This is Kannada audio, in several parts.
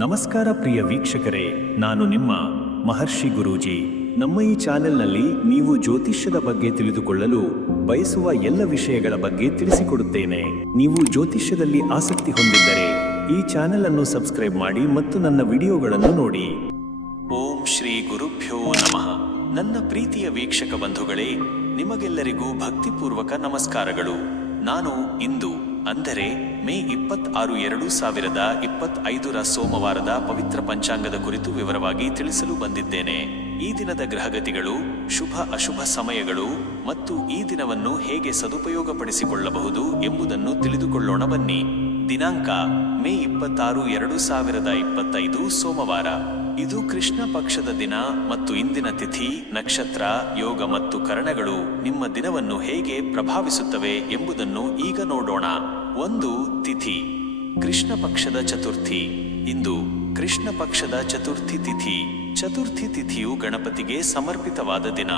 ನಮಸ್ಕಾರ ಪ್ರಿಯ ವೀಕ್ಷಕರೇ, ನಾನು ನಿಮ್ಮ ಮಹರ್ಷಿ ಗುರೂಜಿ. ನಮ್ಮ ಈ ಚಾನೆಲ್ನಲ್ಲಿ ನೀವು ಜ್ಯೋತಿಷ್ಯದ ಬಗ್ಗೆ ತಿಳಿದುಕೊಳ್ಳಲು ಬಯಸುವ ಎಲ್ಲ ವಿಷಯಗಳ ಬಗ್ಗೆ ತಿಳಿಸಿಕೊಡುತ್ತೇನೆ. ನೀವು ಜ್ಯೋತಿಷ್ಯದಲ್ಲಿ ಆಸಕ್ತಿ ಹೊಂದಿದ್ದರೆ, ಈ ಚಾನೆಲ್ ಅನ್ನು ಸಬ್ಸ್ಕ್ರೈಬ್ ಮಾಡಿ ಮತ್ತು ನನ್ನ ವಿಡಿಯೋಗಳನ್ನು ನೋಡಿ. ಓಂ ಶ್ರೀ ಗುರುಭ್ಯೋ ನಮಃ. ನನ್ನ ಪ್ರೀತಿಯ ವೀಕ್ಷಕ ಬಂಧುಗಳೇ, ನಿಮಗೆಲ್ಲರಿಗೂ ಭಕ್ತಿಪೂರ್ವಕ ನಮಸ್ಕಾರಗಳು. ನಾನು ಇಂದು ಅಂದರೆ ಮೇ ಇಪ್ಪತ್ತಾರು ಎರಡು ಸಾವಿರದ ಇಪ್ಪತ್ತೈದರ ಸೋಮವಾರದ ಪವಿತ್ರ ಪಂಚಾಂಗದ ಕುರಿತು ವಿವರವಾಗಿ ತಿಳಿಸಲು ಬಂದಿದ್ದೇನೆ. ಈ ದಿನದ ಗ್ರಹಗತಿಗಳು, ಶುಭ ಅಶುಭ ಸಮಯಗಳು ಮತ್ತು ಈ ದಿನವನ್ನು ಹೇಗೆ ಸದುಪಯೋಗಪಡಿಸಿಕೊಳ್ಳಬಹುದು ಎಂಬುದನ್ನು ತಿಳಿದುಕೊಳ್ಳೋಣ ಬನ್ನಿ. ದಿನಾಂಕ ಮೇ ಇಪ್ಪತ್ತಾರು ಎರಡು ಸಾವಿರದ ಇಪ್ಪತ್ತೈದು ಸೋಮವಾರ. ಇದು ಕೃಷ್ಣ ಪಕ್ಷದ ದಿನ ಮತ್ತು ಇಂದಿನ ತಿಥಿ, ನಕ್ಷತ್ರ, ಯೋಗ ಮತ್ತು ಕರಣಗಳು ನಿಮ್ಮ ದಿನವನ್ನು ಹೇಗೆ ಪ್ರಭಾವಿಸುತ್ತವೆ ಎಂಬುದನ್ನು ಈಗ ನೋಡೋಣ. ಒಂದು, ತಿಥಿ. ಕೃಷ್ಣ ಪಕ್ಷದ ಚತುರ್ಥಿ. ಇಂದು ಕೃಷ್ಣ ಪಕ್ಷದ ಚತುರ್ಥಿ ತಿಥಿ. ಚತುರ್ಥಿ ತಿಥಿಯು ಗಣಪತಿಗೆ ಸಮರ್ಪಿತವಾದ ದಿನ.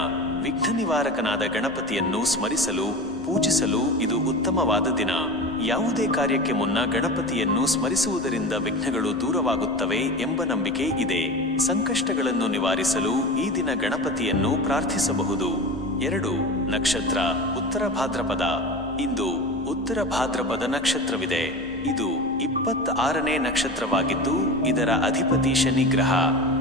ವಿಘ್ನ ನಿವಾರಕನಾದ ಗಣಪತಿಯನ್ನು ಸ್ಮರಿಸಲು, ಪೂಜಿಸಲು ಇದು ಉತ್ತಮವಾದ ದಿನ. ಯಾವುದೇ ಕಾರ್ಯಕ್ಕೆ ಮುನ್ನ ಗಣಪತಿಯನ್ನು ಸ್ಮರಿಸುವುದರಿಂದ ವಿಘ್ನಗಳು ದೂರವಾಗುತ್ತವೆ ಎಂಬ ನಂಬಿಕೆ ಇದೆ. ಸಂಕಷ್ಟಗಳನ್ನು ನಿವಾರಿಸಲು ಈ ದಿನ ಗಣಪತಿಯನ್ನು ಪ್ರಾರ್ಥಿಸಬಹುದು. ಎರಡು, ನಕ್ಷತ್ರ, ಉತ್ತರ ಭಾದ್ರಪದ. ಇಂದು ಉತ್ತರ ಭಾದ್ರಪದ ನಕ್ಷತ್ರವಿದೆ. ಇದು ಇಪ್ಪತ್ತಾರನೇ ನಕ್ಷತ್ರವಾಗಿದ್ದು, ಇದರ ಅಧಿಪತಿ ಶನಿ ಗ್ರಹ.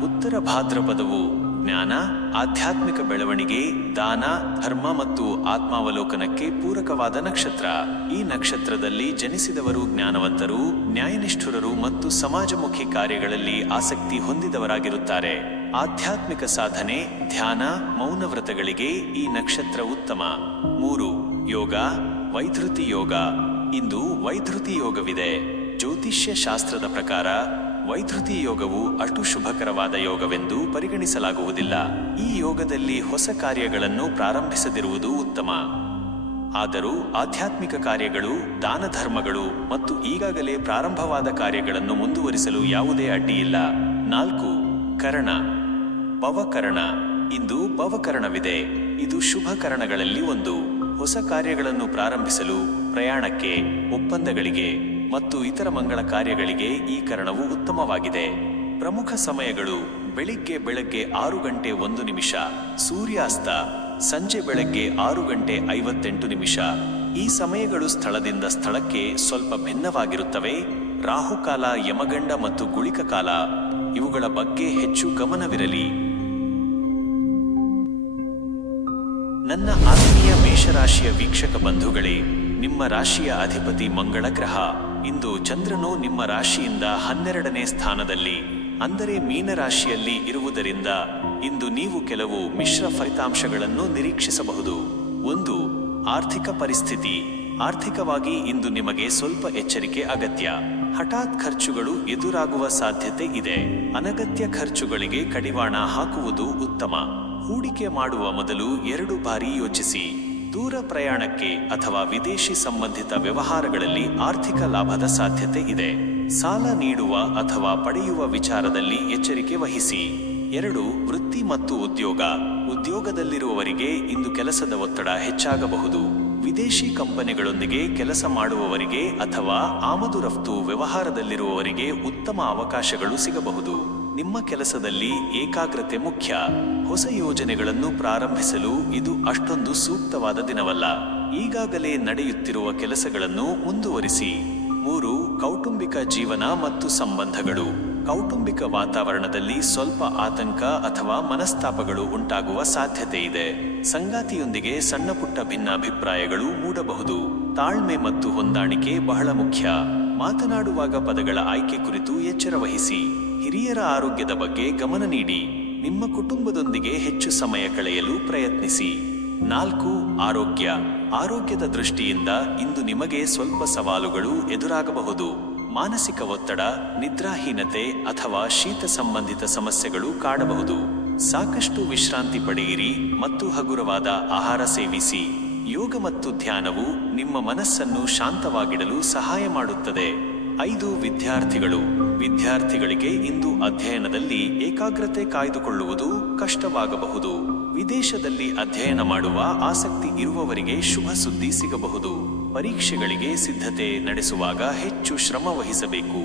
ಉತ್ತರ ಭಾದ್ರಪದವು ಜ್ಞಾನ, ಆಧ್ಯಾತ್ಮಿಕ ಬೆಳವಣಿಗೆ, ದಾನ, ಧರ್ಮ ಮತ್ತು ಆತ್ಮಾವಲೋಕನಕ್ಕೆ ಪೂರಕವಾದ ನಕ್ಷತ್ರ. ಈ ನಕ್ಷತ್ರದಲ್ಲಿ ಜನಿಸಿದವರು ಜ್ಞಾನವಂತರು, ನ್ಯಾಯನಿಷ್ಠುರರು ಮತ್ತು ಸಮಾಜಮುಖಿ ಕಾರ್ಯಗಳಲ್ಲಿ ಆಸಕ್ತಿ ಹೊಂದಿದವರಾಗಿರುತ್ತಾರೆ. ಆಧ್ಯಾತ್ಮಿಕ ಸಾಧನೆ, ಧ್ಯಾನ, ಮೌನ ವ್ರತಗಳಿಗೆ ಈ ನಕ್ಷತ್ರ ಉತ್ತಮ. ಮೂರು, ಯೋಗ, ವೈಧೃತಿ ಯೋಗ. ಇಂದು ವೈಧೃತಿ ಯೋಗವಿದೆ. ಜ್ಯೋತಿಷ್ಯ ಶಾಸ್ತ್ರದ ಪ್ರಕಾರ ವೈಧೃತಿ ಯೋಗವು ಅಷ್ಟು ಶುಭಕರವಾದ ಯೋಗವೆಂದು ಪರಿಗಣಿಸಲಾಗುವುದಿಲ್ಲ. ಈ ಯೋಗದಲ್ಲಿ ಹೊಸ ಕಾರ್ಯಗಳನ್ನು ಪ್ರಾರಂಭಿಸದಿರುವುದು ಉತ್ತಮ. ಆದರೂ ಆಧ್ಯಾತ್ಮಿಕ ಕಾರ್ಯಗಳು, ದಾನ ಧರ್ಮಗಳು ಮತ್ತು ಈಗಾಗಲೇ ಪ್ರಾರಂಭವಾದ ಕಾರ್ಯಗಳನ್ನು ಮುಂದುವರಿಸಲು ಯಾವುದೇ ಅಡ್ಡಿಯಿಲ್ಲ. ನಾಲ್ಕು, ಕರಣ. ಪವಕರಣ ಇಂದು ಪವಕರಣವಿದೆ ಇದು ಶುಭ ಕರಣಗಳಲ್ಲಿ ಒಂದು. ಹೊಸ ಕಾರ್ಯಗಳನ್ನು ಪ್ರಾರಂಭಿಸಲು ಪ್ರಯಾಣಕ್ಕೆ, ಒಪ್ಪಂದಗಳಿಗೆ ಮತ್ತು ಇತರ ಮಂಗಳ ಕಾರ್ಯಗಳಿಗೆ ಈ ಕರಣವು ಉತ್ತಮವಾಗಿದೆ. ಪ್ರಮುಖ ಸಮಯಗಳು ಬೆಳಿಗ್ಗೆ ಬೆಳಗ್ಗೆ ಆರು ಗಂಟೆ ಒಂದು ನಿಮಿಷ, ಸೂರ್ಯಾಸ್ತ ಸಂಜೆ ಬೆಳಗ್ಗೆ ಆರು ಗಂಟೆ ಐವತ್ತೆಂಟು ನಿಮಿಷ. ಈ ಸಮಯಗಳು ಸ್ಥಳದಿಂದ ಸ್ಥಳಕ್ಕೆ ಸ್ವಲ್ಪ ಭಿನ್ನವಾಗಿರುತ್ತವೆ. ರಾಹುಕಾಲ, ಯಮಗಂಡ ಮತ್ತು ಗುಳಿಕ ಕಾಲ ಇವುಗಳ ಬಗ್ಗೆ ಹೆಚ್ಚು ಗಮನವಿರಲಿ. ನನ್ನ ಆತ್ಮೀಯ ಮೇಷರಾಶಿಯ ವೀಕ್ಷಕ ಬಂಧುಗಳೇ, ನಿಮ್ಮ ರಾಶಿಯ ಅಧಿಪತಿ ಮಂಗಳ ಗ್ರಹ. ಇಂದು ಚಂದ್ರನು ನಿಮ್ಮ ರಾಶಿಯಿಂದ ಹನ್ನೆರಡನೇ ಸ್ಥಾನದಲ್ಲಿ, ಅಂದರೆ ಮೀನರಾಶಿಯಲ್ಲಿ ಇರುವುದರಿಂದ ಇಂದು ನೀವು ಕೆಲವು ಮಿಶ್ರ ಫಲಿತಾಂಶಗಳನ್ನು ನಿರೀಕ್ಷಿಸಬಹುದು. ಒಂದು, ಆರ್ಥಿಕ ಪರಿಸ್ಥಿತಿ. ಆರ್ಥಿಕವಾಗಿ ಇಂದು ನಿಮಗೆ ಸ್ವಲ್ಪ ಎಚ್ಚರಿಕೆ ಅಗತ್ಯ. ಹಠಾತ್ ಖರ್ಚುಗಳು ಎದುರಾಗುವ ಸಾಧ್ಯತೆ ಇದೆ. ಅನಗತ್ಯ ಖರ್ಚುಗಳಿಗೆ ಕಡಿವಾಣ ಹಾಕುವುದು ಉತ್ತಮ. ಹೂಡಿಕೆ ಮಾಡುವ ಮೊದಲು ಎರಡು ಬಾರಿ ಯೋಚಿಸಿ. ದೂರ ಪ್ರಯಾಣಕ್ಕೆ ಅಥವಾ ವಿದೇಶಿ ಸಂಬಂಧಿತ ವ್ಯವಹಾರಗಳಲ್ಲಿ ಆರ್ಥಿಕ ಲಾಭದ ಸಾಧ್ಯತೆ ಇದೆ. ಸಾಲ ನೀಡುವ ಅಥವಾ ಪಡೆಯುವ ವಿಚಾರದಲ್ಲಿ ಎಚ್ಚರಿಕೆ ವಹಿಸಿ. ಎರಡು, ವೃತ್ತಿ ಮತ್ತು ಉದ್ಯೋಗ. ಉದ್ಯೋಗದಲ್ಲಿರುವವರಿಗೆ ಇಂದು ಕೆಲಸದ ಒತ್ತಡ ಹೆಚ್ಚಾಗಬಹುದು. ವಿದೇಶಿ ಕಂಪನಿಗಳೊಂದಿಗೆ ಕೆಲಸ ಮಾಡುವವರಿಗೆ ಅಥವಾ ಆಮದು ರಫ್ತು ವ್ಯವಹಾರದಲ್ಲಿರುವವರಿಗೆ ಉತ್ತಮ ಅವಕಾಶಗಳು ಸಿಗಬಹುದು. ನಿಮ್ಮ ಕೆಲಸದಲ್ಲಿ ಏಕಾಗ್ರತೆ ಮುಖ್ಯ. ಹೊಸ ಯೋಜನೆಗಳನ್ನು ಪ್ರಾರಂಭಿಸಲು ಇದು ಅಷ್ಟೊಂದು ಸೂಕ್ತವಾದ ದಿನವಲ್ಲ. ಈಗಾಗಲೇ ನಡೆಯುತ್ತಿರುವ ಕೆಲಸಗಳನ್ನು ಮುಂದುವರಿಸಿ. ಮೂರು, ಕೌಟುಂಬಿಕ ಜೀವನ ಮತ್ತು ಸಂಬಂಧಗಳು. ಕೌಟುಂಬಿಕ ವಾತಾವರಣದಲ್ಲಿ ಸ್ವಲ್ಪ ಆತಂಕ ಅಥವಾ ಮನಸ್ತಾಪಗಳು ಉಂಟಾಗುವ ಸಾಧ್ಯತೆ ಇದೆ. ಸಂಗಾತಿಯೊಂದಿಗೆ ಸಣ್ಣಪುಟ್ಟ ಭಿನ್ನಾಭಿಪ್ರಾಯಗಳು ಮೂಡಬಹುದು. ತಾಳ್ಮೆ ಮತ್ತು ಹೊಂದಾಣಿಕೆ ಬಹಳ ಮುಖ್ಯ. ಮಾತನಾಡುವಾಗ ಪದಗಳ ಆಯ್ಕೆ ಕುರಿತು ಎಚ್ಚರ ವಹಿಸಿ. ಹಿರಿಯರ ಆರೋಗ್ಯದ ಬಗ್ಗೆ ಗಮನ ನೀಡಿ ನಿಮ್ಮ ಕುಟುಂಬದೊಂದಿಗೆ ಹೆಚ್ಚು ಸಮಯ ಕಳೆಯಲು ಪ್ರಯತ್ನಿಸಿ. ನಾಲ್ಕು, ಆರೋಗ್ಯ. ಆರೋಗ್ಯದ ದೃಷ್ಟಿಯಿಂದ ಇಂದು ನಿಮಗೆ ಸ್ವಲ್ಪ ಸವಾಲುಗಳು ಎದುರಾಗಬಹುದು. ಮಾನಸಿಕ ಒತ್ತಡ, ನಿದ್ರಾಹೀನತೆ ಅಥವಾ ಶೀತ ಸಂಬಂಧಿತ ಸಮಸ್ಯೆಗಳು ಕಾಡಬಹುದು. ಸಾಕಷ್ಟು ವಿಶ್ರಾಂತಿ ಪಡೆಯಿರಿ ಮತ್ತು ಹಗುರವಾದ ಆಹಾರ ಸೇವಿಸಿ. ಯೋಗ ಮತ್ತು ಧ್ಯಾನವು ನಿಮ್ಮ ಮನಸ್ಸನ್ನು ಶಾಂತವಾಗಿಡಲು ಸಹಾಯ ಮಾಡುತ್ತದೆ. ಐದು ವಿದ್ಯಾರ್ಥಿಗಳು. ವಿದ್ಯಾರ್ಥಿಗಳಿಗೆ ಇಂದು ಅಧ್ಯಯನದಲ್ಲಿ ಏಕಾಗ್ರತೆ ಕಾಯ್ದುಕೊಳ್ಳುವುದು ಕಷ್ಟವಾಗಬಹುದು. ವಿದೇಶದಲ್ಲಿ ಅಧ್ಯಯನ ಮಾಡುವ ಆಸಕ್ತಿ ಇರುವವರಿಗೆ ಶುಭ ಸುದ್ದಿ ಸಿಗಬಹುದು. ಪರೀಕ್ಷೆಗಳಿಗೆ ಸಿದ್ಧತೆ ನಡೆಸುವಾಗ ಹೆಚ್ಚು ಶ್ರಮ ವಹಿಸಬೇಕು.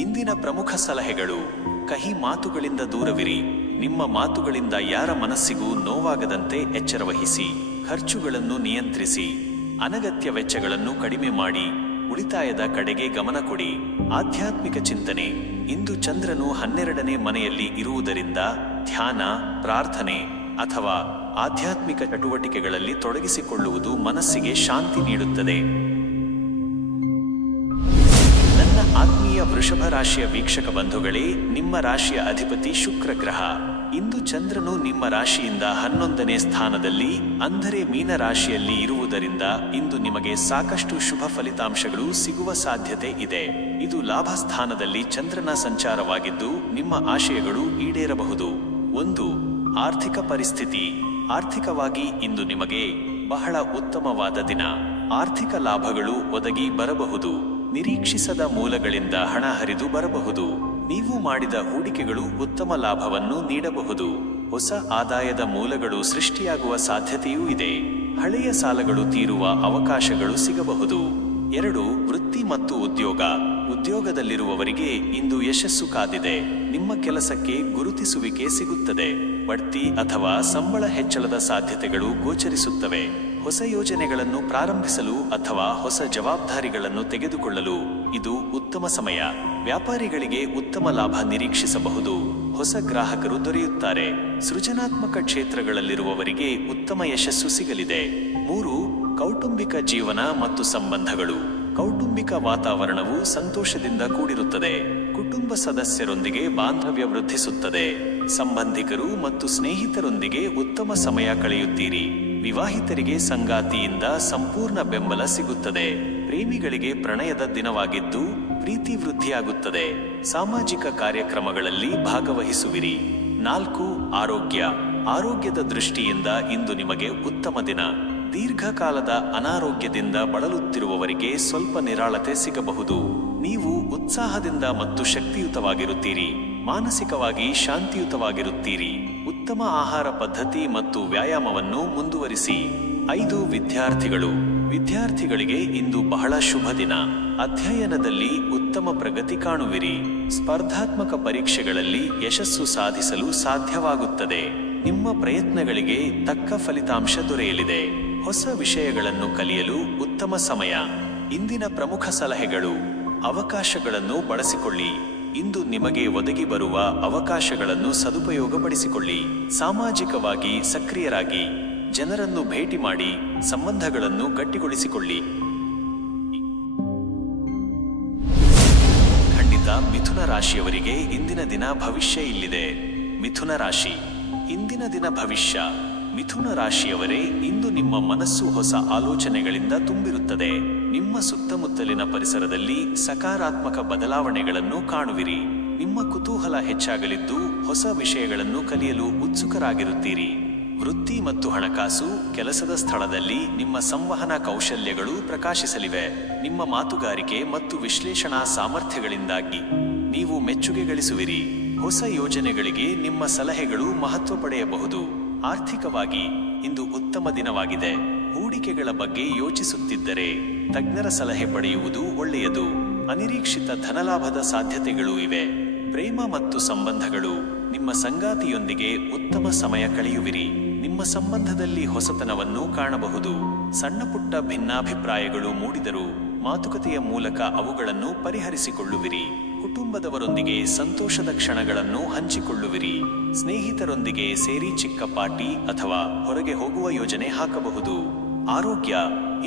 ಇಂದಿನ ಪ್ರಮುಖ ಸಲಹೆಗಳು. ಕಹಿ ಮಾತುಗಳಿಂದ ದೂರವಿರಿ. ನಿಮ್ಮ ಮಾತುಗಳಿಂದ ಯಾರ ಮನಸ್ಸಿಗೂ ನೋವಾಗದಂತೆ ಎಚ್ಚರವಹಿಸಿ. ಖರ್ಚುಗಳನ್ನು ನಿಯಂತ್ರಿಸಿ. ಅನಗತ್ಯ ವೆಚ್ಚಗಳನ್ನು ಕಡಿಮೆ ಮಾಡಿ. ಉಳಿತಾಯದ ಕಡೆಗೆ ಗಮನ ಕೊಡಿ. ಆಧ್ಯಾತ್ಮಿಕ ಚಿಂತನೆ ಇಂದು ಚಂದ್ರನು ಹನ್ನೆರಡನೇ ಮನೆಯಲ್ಲಿ ಇರುವುದರಿಂದ ಧ್ಯಾನ, ಪ್ರಾರ್ಥನೆ ಅಥವಾ ಆಧ್ಯಾತ್ಮಿಕ ಚಟುವಟಿಕೆಗಳಲ್ಲಿ ತೊಡಗಿಸಿಕೊಳ್ಳುವುದು ಮನಸ್ಸಿಗೆ ಶಾಂತಿ ನೀಡುತ್ತದೆ. ನನ್ನ ಆತ್ಮೀಯ ವೃಷಭ ರಾಶಿಯ ವೀಕ್ಷಕ ಬಂಧುಗಳೇ, ನಿಮ್ಮ ರಾಶಿಯ ಅಧಿಪತಿ ಶುಕ್ರ ಗ್ರಹ. ಇಂದು ಚಂದ್ರನು ನಿಮ್ಮ ರಾಶಿಯಿಂದ ಹನ್ನೊಂದನೇ ಸ್ಥಾನದಲ್ಲಿ, ಅಂದರೆ ಮೀನ ರಾಶಿಯಲ್ಲಿ ಇರುವುದರಿಂದ ಇಂದು ನಿಮಗೆ ಸಾಕಷ್ಟು ಶುಭ ಫಲಿತಾಂಶಗಳು ಸಿಗುವ ಸಾಧ್ಯತೆ ಇದೆ. ಇದು ಲಾಭ ಸ್ಥಾನದಲ್ಲಿ ಚಂದ್ರನ ಸಂಚಾರವಾಗಿದ್ದು, ನಿಮ್ಮ ಆಶಯಗಳು ಈಡೇರಬಹುದು. ಒಂದು, ಆರ್ಥಿಕ ಪರಿಸ್ಥಿತಿ. ಆರ್ಥಿಕವಾಗಿ ಇಂದು ನಿಮಗೆ ಬಹಳ ಉತ್ತಮವಾದ ದಿನ. ಆರ್ಥಿಕ ಲಾಭಗಳು ಒದಗಿ ಬರಬಹುದು. ನಿರೀಕ್ಷಿಸದ ಮೂಲಗಳಿಂದ ಹಣ ಹರಿದು ಬರಬಹುದು. ನೀವು ಮಾಡಿದ ಹೂಡಿಕೆಗಳು ಉತ್ತಮ ಲಾಭವನ್ನು ನೀಡಬಹುದು. ಹೊಸ ಆದಾಯದ ಮೂಲಗಳು ಸೃಷ್ಟಿಯಾಗುವ ಸಾಧ್ಯತೆಯೂ ಇದೆ. ಹಳೆಯ ಸಾಲಗಳು ತೀರುವ ಅವಕಾಶಗಳು ಸಿಗಬಹುದು. ಎರಡು, ವೃತ್ತಿ ಮತ್ತು ಉದ್ಯೋಗ. ಉದ್ಯೋಗದಲ್ಲಿರುವವರಿಗೆ ಇಂದು ಯಶಸ್ಸು ಕಾದಿದೆ. ನಿಮ್ಮ ಕೆಲಸಕ್ಕೆ ಗುರುತಿಸುವಿಕೆ ಸಿಗುತ್ತದೆ. ಬಡ್ತಿ ಅಥವಾ ಸಂಬಳ ಹೆಚ್ಚಳದ ಸಾಧ್ಯತೆಗಳು ಗೋಚರಿಸುತ್ತವೆ. ಹೊಸ ಯೋಜನೆಗಳನ್ನು ಪ್ರಾರಂಭಿಸಲು ಅಥವಾ ಹೊಸ ಜವಾಬ್ದಾರಿಗಳನ್ನು ತೆಗೆದುಕೊಳ್ಳಲು ಇದು ಉತ್ತಮ ಸಮಯ. ವ್ಯಾಪಾರಿಗಳಿಗೆ ಉತ್ತಮ ಲಾಭ ನಿರೀಕ್ಷಿಸಬಹುದು. ಹೊಸ ಗ್ರಾಹಕರು ದೊರೆಯುತ್ತಾರೆ. ಸೃಜನಾತ್ಮಕ ಕ್ಷೇತ್ರಗಳಲ್ಲಿರುವವರಿಗೆ ಉತ್ತಮ ಯಶಸ್ಸು ಸಿಗಲಿದೆ. ಮೂರು, ಕೌಟುಂಬಿಕ ಜೀವನ ಮತ್ತು ಸಂಬಂಧಗಳು. ಕೌಟುಂಬಿಕ ವಾತಾವರಣವು ಸಂತೋಷದಿಂದ ಕೂಡಿರುತ್ತದೆ. ಕುಟುಂಬ ಸದಸ್ಯರೊಂದಿಗೆ ಬಾಂಧವ್ಯ ವೃದ್ಧಿಸುತ್ತದೆ. ಸಂಬಂಧಿಕರು ಮತ್ತು ಸ್ನೇಹಿತರೊಂದಿಗೆ ಉತ್ತಮ ಸಮಯ ಕಳೆಯುತ್ತೀರಿ. ವಿವಾಹಿತರಿಗೆ ಸಂಗಾತಿಯಿಂದ ಸಂಪೂರ್ಣ ಬೆಂಬಲ ಸಿಗುತ್ತದೆ. ಪ್ರೇಮಿಗಳಿಗೆ ಪ್ರಣಯದ ದಿನವಾಗಿದ್ದು ಪ್ರೀತಿ ವೃದ್ಧಿಯಾಗುತ್ತದೆ. ಸಾಮಾಜಿಕ ಕಾರ್ಯಕ್ರಮಗಳಲ್ಲಿ ಭಾಗವಹಿಸುವಿರಿ. ನಾಲ್ಕು, ಆರೋಗ್ಯ. ಆರೋಗ್ಯದ ದೃಷ್ಟಿಯಿಂದ ಇಂದು ನಿಮಗೆ ಉತ್ತಮ ದಿನ. ದೀರ್ಘಕಾಲದ ಅನಾರೋಗ್ಯದಿಂದ ಬಳಲುತ್ತಿರುವವರಿಗೆ ಸ್ವಲ್ಪ ನಿರಾಳತೆ ಸಿಗಬಹುದು. ನೀವು ಉತ್ಸಾಹದಿಂದ ಮತ್ತು ಶಕ್ತಿಯುತವಾಗಿರುತ್ತೀರಿ. ಮಾನಸಿಕವಾಗಿ ಶಾಂತಿಯುತವಾಗಿರುತ್ತೀರಿ. ಉತ್ತಮ ಆಹಾರ ಪದ್ಧತಿ ಮತ್ತು ವ್ಯಾಯಾಮವನ್ನು ಮುಂದುವರಿಸಿ. ಐದು ವಿದ್ಯಾರ್ಥಿಗಳು. ವಿದ್ಯಾರ್ಥಿಗಳಿಗೆ ಇಂದು ಬಹಳ ಶುಭ ದಿನ. ಅಧ್ಯಯನದಲ್ಲಿ ಉತ್ತಮ ಪ್ರಗತಿ ಕಾಣುವಿರಿ. ಸ್ಪರ್ಧಾತ್ಮಕ ಪರೀಕ್ಷೆಗಳಲ್ಲಿ ಯಶಸ್ಸು ಸಾಧಿಸಲು ಸಾಧ್ಯವಾಗುತ್ತದೆ. ನಿಮ್ಮ ಪ್ರಯತ್ನಗಳಿಗೆ ತಕ್ಕ ಫಲಿತಾಂಶ ದೊರೆಯಲಿದೆ. ಹೊಸ ವಿಷಯಗಳನ್ನು ಕಲಿಯಲು ಉತ್ತಮ ಸಮಯ. ಇಂದಿನ ಪ್ರಮುಖ ಸಲಹೆಗಳು. ಅವಕಾಶಗಳನ್ನು ಬಳಸಿಕೊಳ್ಳಿ. ಇಂದು ನಿಮಗೆ ಒದಗಿ ಬರುವ ಅವಕಾಶಗಳನ್ನು ಸದುಪಯೋಗಪಡಿಸಿಕೊಳ್ಳಿ. ಸಾಮಾಜಿಕವಾಗಿ ಸಕ್ರಿಯರಾಗಿ. ಜನರನ್ನು ಭೇಟಿ ಮಾಡಿ ಸಂಬಂಧಗಳನ್ನು ಗಟ್ಟಿಗೊಳಿಸಿಕೊಳ್ಳಿ. ಖಂಡಿತ ಮಿಥುನ ರಾಶಿಯವರಿಗೆ ಇಂದಿನ ದಿನ ಭವಿಷ್ಯ ಇಲ್ಲಿದೆ. ಮಿಥುನ ರಾಶಿ, ಇಂದಿನ ದಿನ ಭವಿಷ್ಯ. ಮಿಥುನ ರಾಶಿಯವರೇ, ಇಂದು ನಿಮ್ಮ ಮನಸ್ಸು ಹೊಸ ಆಲೋಚನೆಗಳಿಂದ ತುಂಬಿರುತ್ತದೆ. ನಿಮ್ಮ ಸುತ್ತಮುತ್ತಲಿನ ಪರಿಸರದಲ್ಲಿ ಸಕಾರಾತ್ಮಕ ಬದಲಾವಣೆಗಳನ್ನು ಕಾಣುವಿರಿ. ನಿಮ್ಮ ಕುತೂಹಲ ಹೆಚ್ಚಾಗಲಿದ್ದು ಹೊಸ ವಿಷಯಗಳನ್ನು ಕಲಿಯಲು ಉತ್ಸುಕರಾಗಿರುತ್ತೀರಿ. ವೃತ್ತಿ ಮತ್ತು ಹಣಕಾಸು ಕೆಲಸದ ಸ್ಥಳದಲ್ಲಿ ನಿಮ್ಮ ಸಂವಹನ ಕೌಶಲ್ಯಗಳು ಪ್ರಕಾಶಿಸಲಿವೆ. ನಿಮ್ಮ ಮಾತುಗಾರಿಕೆ ಮತ್ತು ವಿಶ್ಲೇಷಣಾ ಸಾಮರ್ಥ್ಯಗಳಿಂದಾಗಿ ನೀವು ಮೆಚ್ಚುಗೆ ಗಳಿಸುವಿರಿ ಹೊಸ ಯೋಜನೆಗಳಿಗೆ ನಿಮ್ಮ ಸಲಹೆಗಳು ಮಹತ್ವ ಪಡೆಯಬಹುದು. ಆರ್ಥಿಕವಾಗಿ ಇಂದು ಉತ್ತಮ ದಿನವಾಗಿದೆ. ಹೂಡಿಕೆಗಳ ಬಗ್ಗೆ ಯೋಚಿಸುತ್ತಿದ್ದರೆ ತಜ್ಞರ ಸಲಹೆ ಪಡೆಯುವುದು ಒಳ್ಳೆಯದು. ಅನಿರೀಕ್ಷಿತ ಧನಲಾಭದ ಸಾಧ್ಯತೆಗಳು ಇವೆ. ಪ್ರೇಮ ಮತ್ತು ಸಂಬಂಧಗಳು ನಿಮ್ಮ ಸಂಗಾತಿಯೊಂದಿಗೆ ಉತ್ತಮ ಸಮಯ ಕಳೆಯುವಿರಿ. ನಿಮ್ಮ ಸಂಬಂಧದಲ್ಲಿ ಹೊಸತನವನ್ನು ಕಾಣಬಹುದು. ಸಣ್ಣ ಪುಟ್ಟ ಭಿನ್ನಾಭಿಪ್ರಾಯಗಳು ಮೂಡಿದರೂ ಮಾತುಕತೆಯ ಮೂಲಕ ಅವುಗಳನ್ನು ಪರಿಹರಿಸಿಕೊಳ್ಳುವಿರಿ. ಕುಟುಂಬದವರೊಂದಿಗೆ ಸಂತೋಷದ ಕ್ಷಣಗಳನ್ನು ಹಂಚಿಕೊಳ್ಳುವಿರಿ. ಸ್ನೇಹಿತರೊಂದಿಗೆ ಸೇರಿ ಚಿಕ್ಕ ಪಾರ್ಟಿ ಅಥವಾ ಹೊರಗೆ ಹೋಗುವ ಯೋಜನೆ ಹಾಕಬಹುದು. ಆರೋಗ್ಯ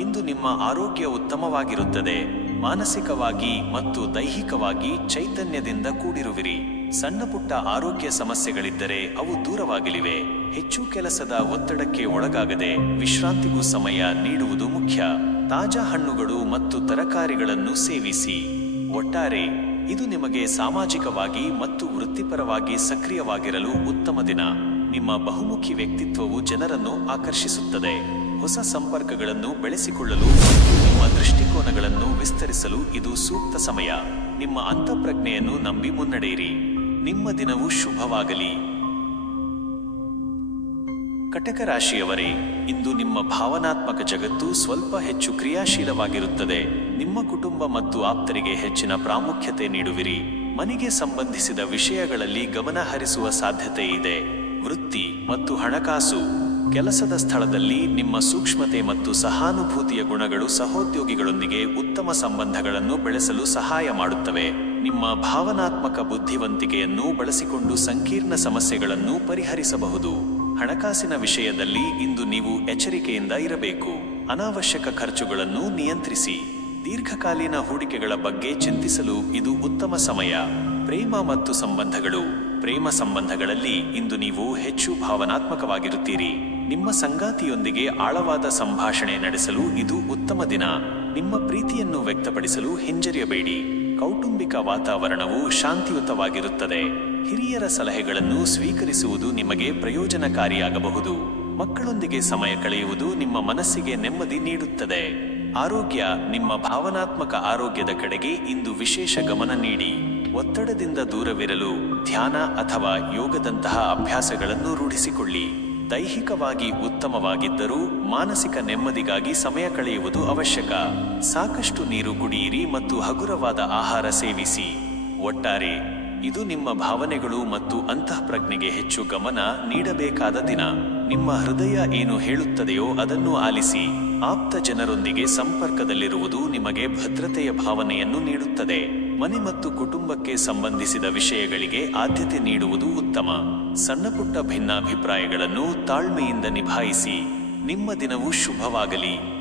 ಇಂದು ನಿಮ್ಮ ಆರೋಗ್ಯ ಉತ್ತಮವಾಗಿರುತ್ತದೆ. ಮಾನಸಿಕವಾಗಿ ಮತ್ತು ದೈಹಿಕವಾಗಿ ಚೈತನ್ಯದಿಂದ ಕೂಡಿರುವಿರಿ. ಸಣ್ಣ ಪುಟ್ಟ ಆರೋಗ್ಯ ಸಮಸ್ಯೆಗಳಿದ್ದರೆ ಅವು ದೂರವಾಗಲಿವೆ. ಹೆಚ್ಚು ಕೆಲಸದ ಒತ್ತಡಕ್ಕೆ ಒಳಗಾಗದೆ ವಿಶ್ರಾಂತಿಗೂ ಸಮಯ ನೀಡುವುದು ಮುಖ್ಯ. ತಾಜಾ ಹಣ್ಣುಗಳು ಮತ್ತು ತರಕಾರಿಗಳನ್ನು ಸೇವಿಸಿ. ಒಟ್ಟಾರೆ, ಇದು ನಿಮಗೆ ಸಾಮಾಜಿಕವಾಗಿ ಮತ್ತು ವೃತ್ತಿಪರವಾಗಿ ಸಕ್ರಿಯವಾಗಿರಲು ಉತ್ತಮ ದಿನ. ನಿಮ್ಮ ಬಹುಮುಖಿ ವ್ಯಕ್ತಿತ್ವವು ಜನರನ್ನು ಆಕರ್ಷಿಸುತ್ತದೆ. ಹೊಸ ಸಂಪರ್ಕಗಳನ್ನು ಬೆಳೆಸಿಕೊಳ್ಳಲು ನಿಮ್ಮ ದೃಷ್ಟಿಕೋನಗಳನ್ನು ವಿಸ್ತರಿಸಲು ಇದು ಸೂಕ್ತ ಸಮಯ. ನಿಮ್ಮ ಅಂತಃಪ್ರಜ್ಞೆಯನ್ನು ನಂಬಿ ಮುನ್ನಡೆಯಿರಿ. ನಿಮ್ಮ ದಿನವು ಶುಭವಾಗಲಿ. ಕಟಕ ರಾಶಿಯವರೇ ಇಂದು ನಿಮ್ಮ ಭಾವನಾತ್ಮಕ ಜಗತ್ತು ಸ್ವಲ್ಪ ಹೆಚ್ಚು ಕ್ರಿಯಾಶೀಲವಾಗಿರುತ್ತದೆ. ನಿಮ್ಮ ಕುಟುಂಬ ಮತ್ತು ಆಪ್ತರಿಗೆ ಹೆಚ್ಚಿನ ಪ್ರಾಮುಖ್ಯತೆ ನೀಡುವಿರಿ. ಮನೆಗೆ ಸಂಬಂಧಿಸಿದ ವಿಷಯಗಳಲ್ಲಿ ಗಮನ ಹರಿಸುವ ಸಾಧ್ಯತೆ ಇದೆ. ವೃತ್ತಿ ಮತ್ತು ಹಣಕಾಸು, ಕೆಲಸದ ಸ್ಥಳದಲ್ಲಿ ನಿಮ್ಮ ಸೂಕ್ಷ್ಮತೆ ಮತ್ತು ಸಹಾನುಭೂತಿಯ ಗುಣಗಳು ಸಹೋದ್ಯೋಗಿಗಳೊಂದಿಗೆ ಉತ್ತಮ ಸಂಬಂಧಗಳನ್ನು ಬೆಳೆಸಲು ಸಹಾಯ ಮಾಡುತ್ತವೆ. ನಿಮ್ಮ ಭಾವನಾತ್ಮಕ ಬುದ್ಧಿವಂತಿಕೆಯನ್ನು ಬಳಸಿಕೊಂಡು ಸಂಕೀರ್ಣ ಸಮಸ್ಯೆಗಳನ್ನು ಪರಿಹರಿಸಬಹುದು. ಹಣಕಾಸಿನ ವಿಷಯದಲ್ಲಿ ಇಂದು ನೀವು ಎಚ್ಚರಿಕೆಯಿಂದ ಇರಬೇಕು. ಅನಾವಶ್ಯಕ ಖರ್ಚುಗಳನ್ನು ನಿಯಂತ್ರಿಸಿ. ದೀರ್ಘಕಾಲೀನ ಹೂಡಿಕೆಗಳ ಬಗ್ಗೆ ಚಿಂತಿಸಲು ಇದು ಉತ್ತಮ ಸಮಯ. ಪ್ರೇಮ ಮತ್ತು ಸಂಬಂಧಗಳು. ಪ್ರೇಮ ಸಂಬಂಧಗಳಲ್ಲಿ ಇಂದು ನೀವು ಹೆಚ್ಚು ಭಾವನಾತ್ಮಕವಾಗಿರುತ್ತೀರಿ. ನಿಮ್ಮ ಸಂಗಾತಿಯೊಂದಿಗೆ ಆಳವಾದ ಸಂಭಾಷಣೆ ನಡೆಸಲು ಇದು ಉತ್ತಮ ದಿನ. ನಿಮ್ಮ ಪ್ರೀತಿಯನ್ನು ವ್ಯಕ್ತಪಡಿಸಲು ಹಿಂಜರಿಯಬೇಡಿ. ಕೌಟುಂಬಿಕ ವಾತಾವರಣವು ಶಾಂತಿಯುತವಾಗಿರುತ್ತದೆ. ಹಿರಿಯರ ಸಲಹೆಗಳನ್ನು ಸ್ವೀಕರಿಸುವುದು ನಿಮಗೆ ಪ್ರಯೋಜನಕಾರಿಯಾಗಬಹುದು. ಮಕ್ಕಳೊಂದಿಗೆ ಸಮಯ ಕಳೆಯುವುದು ನಿಮ್ಮ ಮನಸ್ಸಿಗೆ ನೆಮ್ಮದಿ ನೀಡುತ್ತದೆ. ಆರೋಗ್ಯ ನಿಮ್ಮ ಭಾವನಾತ್ಮಕ ಆರೋಗ್ಯದ ಕಡೆಗೆ ಇಂದು ವಿಶೇಷ ಗಮನ ನೀಡಿ. ಒತ್ತಡದಿಂದ ದೂರವಿರಲು ಧ್ಯಾನ ಅಥವಾ ಯೋಗದಂತಹ ಅಭ್ಯಾಸಗಳನ್ನು ರೂಢಿಸಿಕೊಳ್ಳಿ. ದೈಹಿಕವಾಗಿ ಉತ್ತಮವಾಗಿದ್ದರೂ ಮಾನಸಿಕ ನೆಮ್ಮದಿಗಾಗಿ ಸಮಯ ಕಳೆಯುವುದು ಅವಶ್ಯಕ. ಸಾಕಷ್ಟು ನೀರು ಕುಡಿಯಿರಿ ಮತ್ತು ಹಗುರವಾದ ಆಹಾರ ಸೇವಿಸಿ. ಒಟ್ಟಾರೆ, ಇದು ನಿಮ್ಮ ಭಾವನೆಗಳು ಮತ್ತು ಅಂತಃಪ್ರಜ್ಞೆಗೆ ಹೆಚ್ಚು ಗಮನ ನೀಡಬೇಕಾದ ದಿನ. ನಿಮ್ಮ ಹೃದಯ ಏನು ಹೇಳುತ್ತದೆಯೋ ಅದನ್ನು ಆಲಿಸಿ. ಆಪ್ತ ಜನರೊಂದಿಗೆ ಸಂಪರ್ಕದಲ್ಲಿರುವುದು ನಿಮಗೆ ಭದ್ರತೆಯ ಭಾವನೆಯನ್ನು ನೀಡುತ್ತದೆ. ಮನೆ ಮತ್ತು ಕುಟುಂಬಕ್ಕೆ ಸಂಬಂಧಿಸಿದ ವಿಷಯಗಳಿಗೆ ಆದ್ಯತೆ ನೀಡುವುದು ಉತ್ತಮ. ಸಣ್ಣಪುಟ್ಟ ಭಿನ್ನಾಭಿಪ್ರಾಯಗಳನ್ನು ತಾಳ್ಮೆಯಿಂದ ನಿಭಾಯಿಸಿ. ನಿಮ್ಮ ದಿನವು ಶುಭವಾಗಲಿ.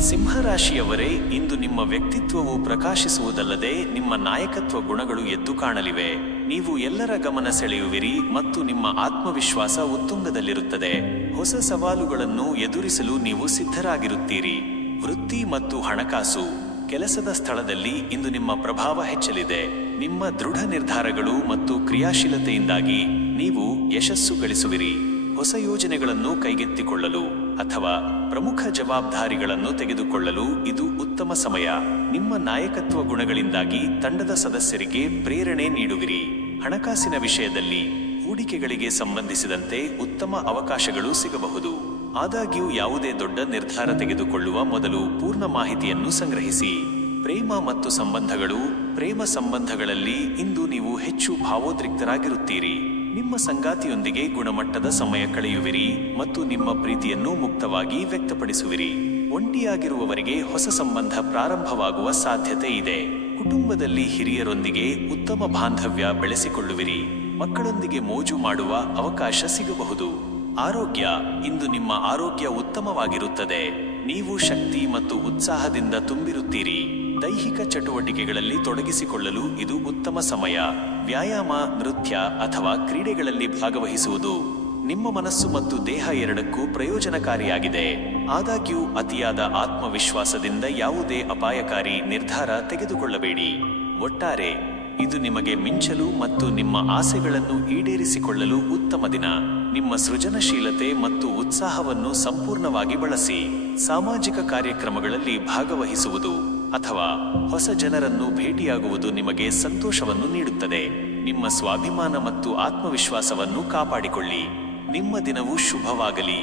ಸಿಂಹರಾಶಿಯವರೇ, ಇಂದು ನಿಮ್ಮ ವ್ಯಕ್ತಿತ್ವವು ಪ್ರಕಾಶಿಸುವುದಲ್ಲದೆ ನಿಮ್ಮ ನಾಯಕತ್ವ ಗುಣಗಳು ಎದ್ದು ಕಾಣಲಿವೆ. ನೀವು ಎಲ್ಲರ ಗಮನ ಸೆಳೆಯುವಿರಿ ಮತ್ತು ನಿಮ್ಮ ಆತ್ಮವಿಶ್ವಾಸ ಉತ್ತುಂಗದಲ್ಲಿರುತ್ತದೆ. ಹೊಸ ಸವಾಲುಗಳನ್ನು ಎದುರಿಸಲು ನೀವು ಸಿದ್ಧರಾಗಿರುತ್ತೀರಿ. ವೃತ್ತಿ ಮತ್ತು ಹಣಕಾಸು. ಕೆಲಸದ ಸ್ಥಳದಲ್ಲಿ ಇಂದು ನಿಮ್ಮ ಪ್ರಭಾವ ಹೆಚ್ಚಲಿದೆ. ನಿಮ್ಮ ದೃಢ ನಿರ್ಧಾರಗಳು ಮತ್ತು ಕ್ರಿಯಾಶೀಲತೆಯಿಂದಾಗಿ ನೀವು ಯಶಸ್ಸು ಗಳಿಸುವಿರಿ. ಹೊಸ ಯೋಜನೆಗಳನ್ನು ಕೈಗೆತ್ತಿಕೊಳ್ಳಲು ಅಥವಾ ಪ್ರಮುಖ ಜವಾಬ್ದಾರಿಗಳನ್ನು ತೆಗೆದುಕೊಳ್ಳಲು ಇದು ಉತ್ತಮ ಸಮಯ. ನಿಮ್ಮ ನಾಯಕತ್ವ ಗುಣಗಳಿಂದಾಗಿ ತಂಡದ ಸದಸ್ಯರಿಗೆ ಪ್ರೇರಣೆ ನೀಡುವಿರಿ. ಹಣಕಾಸಿನ ವಿಷಯದಲ್ಲಿ ಹೂಡಿಕೆಗಳಿಗೆ ಸಂಬಂಧಿಸಿದಂತೆ ಉತ್ತಮ ಅವಕಾಶಗಳು ಸಿಗಬಹುದು. ಆದಾಗ್ಯೂ ಯಾವುದೇ ದೊಡ್ಡ ನಿರ್ಧಾರ ತೆಗೆದುಕೊಳ್ಳುವ ಮೊದಲು ಪೂರ್ಣ ಮಾಹಿತಿಯನ್ನು ಸಂಗ್ರಹಿಸಿ. ಪ್ರೇಮ ಮತ್ತು ಸಂಬಂಧಗಳು ಪ್ರೇಮ ಸಂಬಂಧಗಳಲ್ಲಿ ಇಂದು ನೀವು ಹೆಚ್ಚು ಭಾವೋದ್ರಿಕ್ತರಾಗಿರುತ್ತೀರಿ. ನಿಮ್ಮ ಸಂಗಾತಿಯೊಂದಿಗೆ ಗುಣಮಟ್ಟದ ಸಮಯ ಕಳೆಯುವಿರಿ ಮತ್ತು ನಿಮ್ಮ ಪ್ರೀತಿಯನ್ನು ಮುಕ್ತವಾಗಿ ವ್ಯಕ್ತಪಡಿಸುವಿರಿ. ಒಂಟಿಯಾಗಿರುವವರಿಗೆ ಹೊಸ ಸಂಬಂಧ ಪ್ರಾರಂಭವಾಗುವ ಸಾಧ್ಯತೆ ಇದೆ. ಕುಟುಂಬದಲ್ಲಿ ಹಿರಿಯರೊಂದಿಗೆ ಉತ್ತಮ ಬಾಂಧವ್ಯ ಬೆಳೆಸಿಕೊಳ್ಳುವಿರಿ. ಮಕ್ಕಳೊಂದಿಗೆ ಮೋಜು ಮಾಡುವ ಅವಕಾಶ ಸಿಗಬಹುದು. ಆರೋಗ್ಯ ಇಂದು ನಿಮ್ಮ ಆರೋಗ್ಯ ಉತ್ತಮವಾಗಿರುತ್ತದೆ. ನೀವು ಶಕ್ತಿ ಮತ್ತು ಉತ್ಸಾಹದಿಂದ ತುಂಬಿರುತ್ತೀರಿ. ದೈಹಿಕ ಚಟುವಟಿಕೆಗಳಲ್ಲಿ ತೊಡಗಿಸಿಕೊಳ್ಳಲು ಇದು ಉತ್ತಮ ಸಮಯ. ವ್ಯಾಯಾಮ, ನೃತ್ಯ ಅಥವಾ ಕ್ರೀಡೆಗಳಲ್ಲಿ ಭಾಗವಹಿಸುವುದು ನಿಮ್ಮ ಮನಸ್ಸು ಮತ್ತು ದೇಹ ಎರಡಕ್ಕೂ ಪ್ರಯೋಜನಕಾರಿಯಾಗಿದೆ. ಆದಾಗ್ಯೂ, ಅತಿಯಾದ ಆತ್ಮವಿಶ್ವಾಸದಿಂದ ಯಾವುದೇ ಅಪಾಯಕಾರಿ ನಿರ್ಧಾರ ತೆಗೆದುಕೊಳ್ಳಬೇಡಿ. ಒಟ್ಟಾರೆ, ಇದು ನಿಮಗೆ ಮಿಂಚಲು ಮತ್ತು ನಿಮ್ಮ ಆಸೆಗಳನ್ನು ಈಡೇರಿಸಿಕೊಳ್ಳಲು ಉತ್ತಮ ದಿನ. ನಿಮ್ಮ ಸೃಜನಶೀಲತೆ ಮತ್ತು ಉತ್ಸಾಹವನ್ನು ಸಂಪೂರ್ಣವಾಗಿ ಬಳಸಿ. ಸಾಮಾಜಿಕ ಕಾರ್ಯಕ್ರಮಗಳಲ್ಲಿ ಭಾಗವಹಿಸುವುದು. ಅಥವಾ ಹೊಸ ಜನರನ್ನು ಭೇಟಿಯಾಗುವುದು ನಿಮಗೆ ಸಂತೋಷವನ್ನು ನೀಡುತ್ತದೆ. ನಿಮ್ಮ ಸ್ವಾಭಿಮಾನ ಮತ್ತು ಆತ್ಮವಿಶ್ವಾಸವನ್ನು ಕಾಪಾಡಿಕೊಳ್ಳಿ. ನಿಮ್ಮ ದಿನವು ಶುಭವಾಗಲಿ.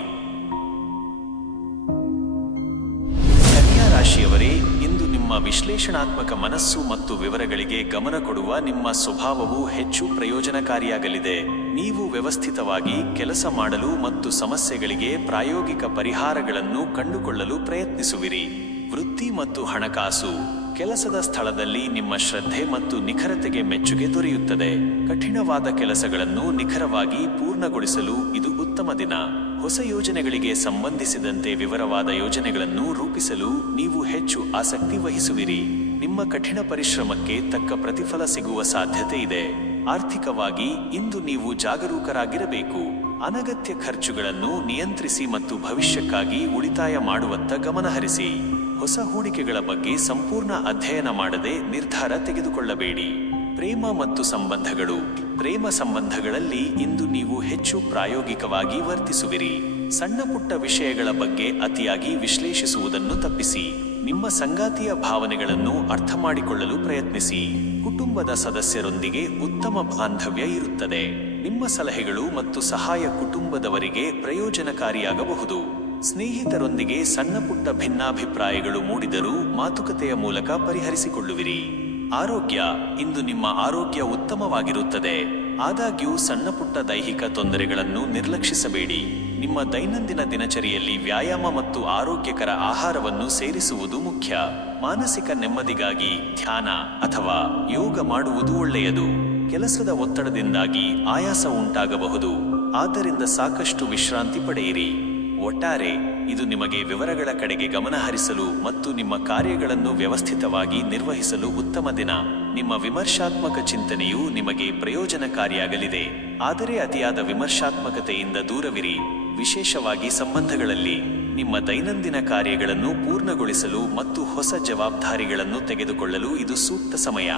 ಕನ್ಯಾ ರಾಶಿಯವರೇ, ಇಂದು ನಿಮ್ಮ ವಿಶ್ಲೇಷಣಾತ್ಮಕ ಮನಸ್ಸು ಮತ್ತು ವಿವರಗಳಿಗೆ ಗಮನ ಕೊಡುವ ನಿಮ್ಮ ಸ್ವಭಾವವು ಹೆಚ್ಚು ಪ್ರಯೋಜನಕಾರಿಯಾಗಲಿದೆ. ನೀವು ವ್ಯವಸ್ಥಿತವಾಗಿ ಕೆಲಸ ಮಾಡಲು ಮತ್ತು ಸಮಸ್ಯೆಗಳಿಗೆ ಪ್ರಾಯೋಗಿಕ ಪರಿಹಾರಗಳನ್ನು ಕಂಡುಕೊಳ್ಳಲು ಪ್ರಯತ್ನಿಸುವಿರಿ. ವೃತ್ತಿ ಮತ್ತು ಹಣಕಾಸು ಕೆಲಸದ ಸ್ಥಳದಲ್ಲಿ ನಿಮ್ಮ ಶ್ರದ್ಧೆ ಮತ್ತು ನಿಖರತೆಗೆ ಮೆಚ್ಚುಗೆ ದೊರೆಯುತ್ತದೆ. ಕಠಿಣವಾದ ಕೆಲಸಗಳನ್ನು ನಿಖರವಾಗಿ ಪೂರ್ಣಗೊಳಿಸಲು ಇದು ಉತ್ತಮ ದಿನ. ಹೊಸ ಯೋಜನೆಗಳಿಗೆ ಸಂಬಂಧಿಸಿದಂತೆ ವಿವರವಾದ ಯೋಜನೆಗಳನ್ನು ರೂಪಿಸಲು ನೀವು ಹೆಚ್ಚು ಆಸಕ್ತಿ ವಹಿಸುವಿರಿ. ನಿಮ್ಮ ಕಠಿಣ ಪರಿಶ್ರಮಕ್ಕೆ ತಕ್ಕ ಪ್ರತಿಫಲ ಸಿಗುವ ಸಾಧ್ಯತೆ ಇದೆ. ಆರ್ಥಿಕವಾಗಿ ಇಂದು ನೀವು ಜಾಗರೂಕರಾಗಿರಬೇಕು. ಅನಗತ್ಯ ಖರ್ಚುಗಳನ್ನು ನಿಯಂತ್ರಿಸಿ ಮತ್ತು ಭವಿಷ್ಯಕ್ಕಾಗಿ ಉಳಿತಾಯ ಮಾಡುವತ್ತ ಗಮನಹರಿಸಿ. ಹೊಸ ಹೂಡಿಕೆಗಳ ಬಗ್ಗೆ ಸಂಪೂರ್ಣ ಅಧ್ಯಯನ ಮಾಡದೆ ನಿರ್ಧಾರ ತೆಗೆದುಕೊಳ್ಳಬೇಡಿ. ಪ್ರೇಮ ಮತ್ತು ಸಂಬಂಧಗಳು. ಪ್ರೇಮ ಸಂಬಂಧಗಳಲ್ಲಿ ಇಂದು ನೀವು ಹೆಚ್ಚು ಪ್ರಾಯೋಗಿಕವಾಗಿ ವರ್ತಿಸುವಿರಿ. ಸಣ್ಣ ಪುಟ್ಟ ವಿಷಯಗಳ ಬಗ್ಗೆ ಅತಿಯಾಗಿ ವಿಶ್ಲೇಷಿಸುವುದನ್ನು ತಪ್ಪಿಸಿ. ನಿಮ್ಮ ಸಂಗಾತಿಯ ಭಾವನೆಗಳನ್ನು ಅರ್ಥ ಮಾಡಿಕೊಳ್ಳಲು ಪ್ರಯತ್ನಿಸಿ. ಕುಟುಂಬದ ಸದಸ್ಯರೊಂದಿಗೆ ಉತ್ತಮ ಬಾಂಧವ್ಯ ಇರುತ್ತದೆ. ನಿಮ್ಮ ಸಲಹೆಗಳು ಮತ್ತು ಸಹಾಯ ಕುಟುಂಬದವರಿಗೆ ಪ್ರಯೋಜನಕಾರಿಯಾಗಬಹುದು. ಸ್ನೇಹಿತರೊಂದಿಗೆ ಸಣ್ಣ ಪುಟ್ಟ ಭಿನ್ನಾಭಿಪ್ರಾಯಗಳು ಮೂಡಿದರೂ ಮಾತುಕತೆಯ ಮೂಲಕ ಪರಿಹರಿಸಿಕೊಳ್ಳುವಿರಿ. ಆರೋಗ್ಯ ಇಂದು ನಿಮ್ಮ ಆರೋಗ್ಯ ಉತ್ತಮವಾಗಿರುತ್ತದೆ. ಆದಾಗ್ಯೂ ಸಣ್ಣ ಪುಟ್ಟ ದೈಹಿಕ ತೊಂದರೆಗಳನ್ನು ನಿರ್ಲಕ್ಷಿಸಬೇಡಿ. ನಿಮ್ಮ ದೈನಂದಿನ ದಿನಚರಿಯಲ್ಲಿ ವ್ಯಾಯಾಮ ಮತ್ತು ಆರೋಗ್ಯಕರ ಆಹಾರವನ್ನು ಸೇರಿಸುವುದು ಮುಖ್ಯ. ಮಾನಸಿಕ ನೆಮ್ಮದಿಗಾಗಿ ಧ್ಯಾನ ಅಥವಾ ಯೋಗ ಮಾಡುವುದು ಒಳ್ಳೆಯದು. ಕೆಲಸದ ಒತ್ತಡದಿಂದಾಗಿ ಆಯಾಸ ಉಂಟಾಗಬಹುದು. ಆದ್ದರಿಂದ ಸಾಕಷ್ಟು ವಿಶ್ರಾಂತಿ ಪಡೆಯಿರಿ. ಒಟ್ಟಾರೆ ಇದು ನಿಮಗೆ ವಿವರಗಳ ಕಡೆಗೆ ಗಮನ ಹರಿಸಲು ಮತ್ತು ನಿಮ್ಮ ಕಾರ್ಯಗಳನ್ನು ವ್ಯವಸ್ಥಿತವಾಗಿ ನಿರ್ವಹಿಸಲು ಉತ್ತಮ ದಿನ. ನಿಮ್ಮ ವಿಮರ್ಶಾತ್ಮಕ ಚಿಂತನೆಯು ನಿಮಗೆ ಪ್ರಯೋಜನಕಾರಿಯಾಗಲಿದೆ. ಆದರೆ ಅತಿಯಾದ ವಿಮರ್ಶಾತ್ಮಕತೆಯಿಂದ ದೂರವಿರಿ. ವಿಶೇಷವಾಗಿ ಸಂಬಂಧಗಳಲ್ಲಿ. ನಿಮ್ಮ ದೈನಂದಿನ ಕಾರ್ಯಗಳನ್ನು ಪೂರ್ಣಗೊಳಿಸಲು ಮತ್ತು ಹೊಸ ಜವಾಬ್ದಾರಿಗಳನ್ನು ತೆಗೆದುಕೊಳ್ಳಲು ಇದು ಸೂಕ್ತ ಸಮಯ.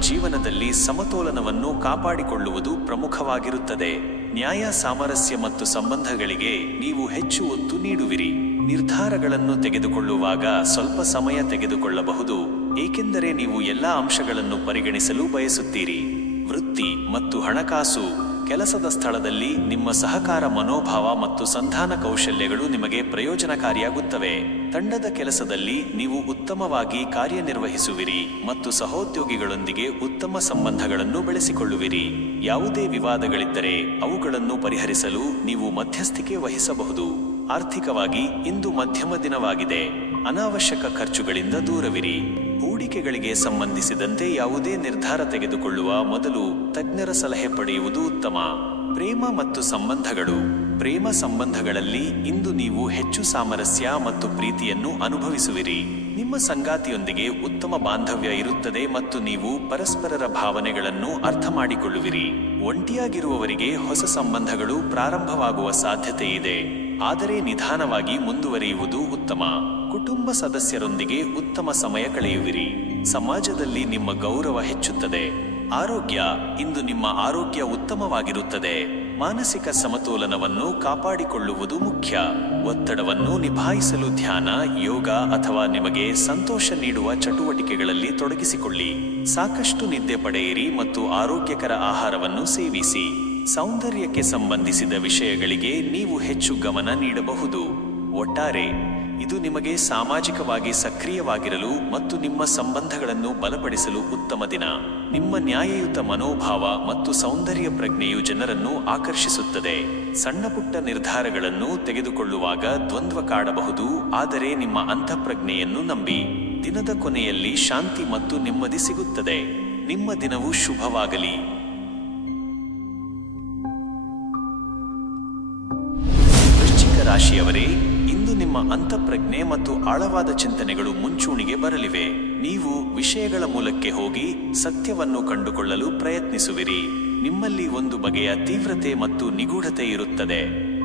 ಜೀವನದಲ್ಲಿ ಸಮತೋಲನವನ್ನು ಕಾಪಾಡಿಕೊಳ್ಳುವುದು ಪ್ರಮುಖವಾಗಿರುತ್ತದೆ. ನ್ಯಾಯ, ಸಾಮರಸ್ಯ ಮತ್ತು ಸಂಬಂಧಗಳಿಗೆ ನೀವು ಹೆಚ್ಚು ಒತ್ತು ನೀಡುವಿರಿ. ನಿರ್ಧಾರಗಳನ್ನು ತೆಗೆದುಕೊಳ್ಳುವಾಗ ಸ್ವಲ್ಪ ಸಮಯ ತೆಗೆದುಕೊಳ್ಳಬಹುದು. ಏಕೆಂದರೆ ನೀವು ಎಲ್ಲಾ ಅಂಶಗಳನ್ನು ಪರಿಗಣಿಸಲು ಬಯಸುತ್ತೀರಿ. ವೃತ್ತಿ ಮತ್ತು ಹಣಕಾಸು ಕೆಲಸದ ಸ್ಥಳದಲ್ಲಿ ನಿಮ್ಮ ಸಹಕಾರ ಮನೋಭಾವ ಮತ್ತು ಸಂಧಾನ ಕೌಶಲ್ಯಗಳು ನಿಮಗೆ ಪ್ರಯೋಜನಕಾರಿಯಾಗುತ್ತವೆ. ತಂಡದ ಕೆಲಸದಲ್ಲಿ ನೀವು ಉತ್ತಮವಾಗಿ ಕಾರ್ಯನಿರ್ವಹಿಸುವಿರಿ ಮತ್ತು ಸಹೋದ್ಯೋಗಿಗಳೊಂದಿಗೆ ಉತ್ತಮ ಸಂಬಂಧಗಳನ್ನು ಬೆಳೆಸಿಕೊಳ್ಳುವಿರಿ. ಯಾವುದೇ ವಿವಾದಗಳಿದ್ದರೆ ಅವುಗಳನ್ನು ಪರಿಹರಿಸಲು ನೀವು ಮಧ್ಯಸ್ಥಿಕೆ ವಹಿಸಬಹುದು. ಆರ್ಥಿಕವಾಗಿ ಇಂದು ಮಧ್ಯಮ ದಿನವಾಗಿದೆ. ಅನಾವಶ್ಯಕ ಖರ್ಚುಗಳಿಂದ ದೂರವಿರಿ. ಹೂಡಿಕೆಗಳಿಗೆ ಸಂಬಂಧಿಸಿದಂತೆ ಯಾವುದೇ ನಿರ್ಧಾರ ತೆಗೆದುಕೊಳ್ಳುವ ಮೊದಲು ತಜ್ಞರ ಸಲಹೆ ಪಡೆಯುವುದು ಉತ್ತಮ. ಪ್ರೇಮ ಮತ್ತು ಸಂಬಂಧಗಳು. ಪ್ರೇಮ ಸಂಬಂಧಗಳಲ್ಲಿ ಇಂದು ನೀವು ಹೆಚ್ಚು ಸಾಮರಸ್ಯ ಮತ್ತು ಪ್ರೀತಿಯನ್ನು ಅನುಭವಿಸುವಿರಿ. ನಿಮ್ಮ ಸಂಗಾತಿಯೊಂದಿಗೆ ಉತ್ತಮ ಬಾಂಧವ್ಯ ಇರುತ್ತದೆ ಮತ್ತು ನೀವು ಪರಸ್ಪರರ ಭಾವನೆಗಳನ್ನು ಅರ್ಥ ಮಾಡಿಕೊಳ್ಳುವಿರಿ. ಒಂಟಿಯಾಗಿರುವವರಿಗೆ ಹೊಸ ಸಂಬಂಧಗಳು ಪ್ರಾರಂಭವಾಗುವ ಸಾಧ್ಯತೆ ಇದೆ. ಆದರೆ ನಿಧಾನವಾಗಿ ಮುಂದುವರಿಯುವುದು ಉತ್ತಮ. ಕುಟುಂಬ ಸದಸ್ಯರೊಂದಿಗೆ ಉತ್ತಮ ಸಮಯ ಕಳೆಯುವಿರಿ. ಸಮಾಜದಲ್ಲಿ ನಿಮ್ಮ ಗೌರವ ಹೆಚ್ಚುತ್ತದೆ. ಆರೋಗ್ಯ ಇಂದು ನಿಮ್ಮ ಆರೋಗ್ಯ ಉತ್ತಮವಾಗಿರುತ್ತದೆ. ಮಾನಸಿಕ ಸಮತೋಲನವನ್ನು ಕಾಪಾಡಿಕೊಳ್ಳುವುದು ಮುಖ್ಯ. ಒತ್ತಡವನ್ನು ನಿಭಾಯಿಸಲು ಧ್ಯಾನ, ಯೋಗ ಅಥವಾ ನಿಮಗೆ ಸಂತೋಷ ನೀಡುವ ಚಟುವಟಿಕೆಗಳಲ್ಲಿ ತೊಡಗಿಸಿಕೊಳ್ಳಿ. ಸಾಕಷ್ಟು ನಿದ್ದೆ ಪಡೆಯಿರಿ ಮತ್ತು ಆರೋಗ್ಯಕರ ಆಹಾರವನ್ನು ಸೇವಿಸಿ. ಸೌಂದರ್ಯಕ್ಕೆ ಸಂಬಂಧಿಸಿದ ವಿಷಯಗಳಿಗೆ ನೀವು ಹೆಚ್ಚು ಗಮನ ನೀಡಬಹುದು. ಒಟ್ಟಾರೆ ಇದು ನಿಮಗೆ ಸಾಮಾಜಿಕವಾಗಿ ಸಕ್ರಿಯವಾಗಿರಲು ಮತ್ತು ನಿಮ್ಮ ಸಂಬಂಧಗಳನ್ನು ಬಲಪಡಿಸಲು ಉತ್ತಮ ದಿನ. ನಿಮ್ಮ ನ್ಯಾಯಯುತ ಮನೋಭಾವ ಮತ್ತು ಸೌಂದರ್ಯ ಪ್ರಜ್ಞೆಯು ಜನರನ್ನು ಆಕರ್ಷಿಸುತ್ತದೆ. ಸಣ್ಣಪುಟ್ಟ ನಿರ್ಧಾರಗಳನ್ನು ತೆಗೆದುಕೊಳ್ಳುವಾಗ ದ್ವಂದ್ವ ಕಾಡಬಹುದು, ಆದರೆ ನಿಮ್ಮ ಅಂತಃಪ್ರಜ್ಞೆಯನ್ನು ನಂಬಿ. ದಿನದ ಕೊನೆಯಲ್ಲಿ ಶಾಂತಿ ಮತ್ತು ನೆಮ್ಮದಿ ಸಿಗುತ್ತದೆ. ನಿಮ್ಮ ದಿನವು ಶುಭವಾಗಲಿ. ವೃಶ್ಚಿಕ ರಾಶಿಯವರೇ ನಿಮ್ಮ ಅಂತಃಪ್ರಜ್ಞೆ ಮತ್ತು ಆಳವಾದ ಚಿಂತನೆಗಳು ಮುಂಚೂಣಿಗೆ ಬರಲಿವೆ. ನೀವು ವಿಷಯಗಳ ಮೂಲಕ್ಕೆ ಹೋಗಿ ಸತ್ಯವನ್ನು ಕಂಡುಕೊಳ್ಳಲು ಪ್ರಯತ್ನಿಸುವಿರಿ. ನಿಮ್ಮಲ್ಲಿ ಒಂದು ಬಗೆಯ ತೀವ್ರತೆ ಮತ್ತು ನಿಗೂಢತೆ ಇರುತ್ತದೆ.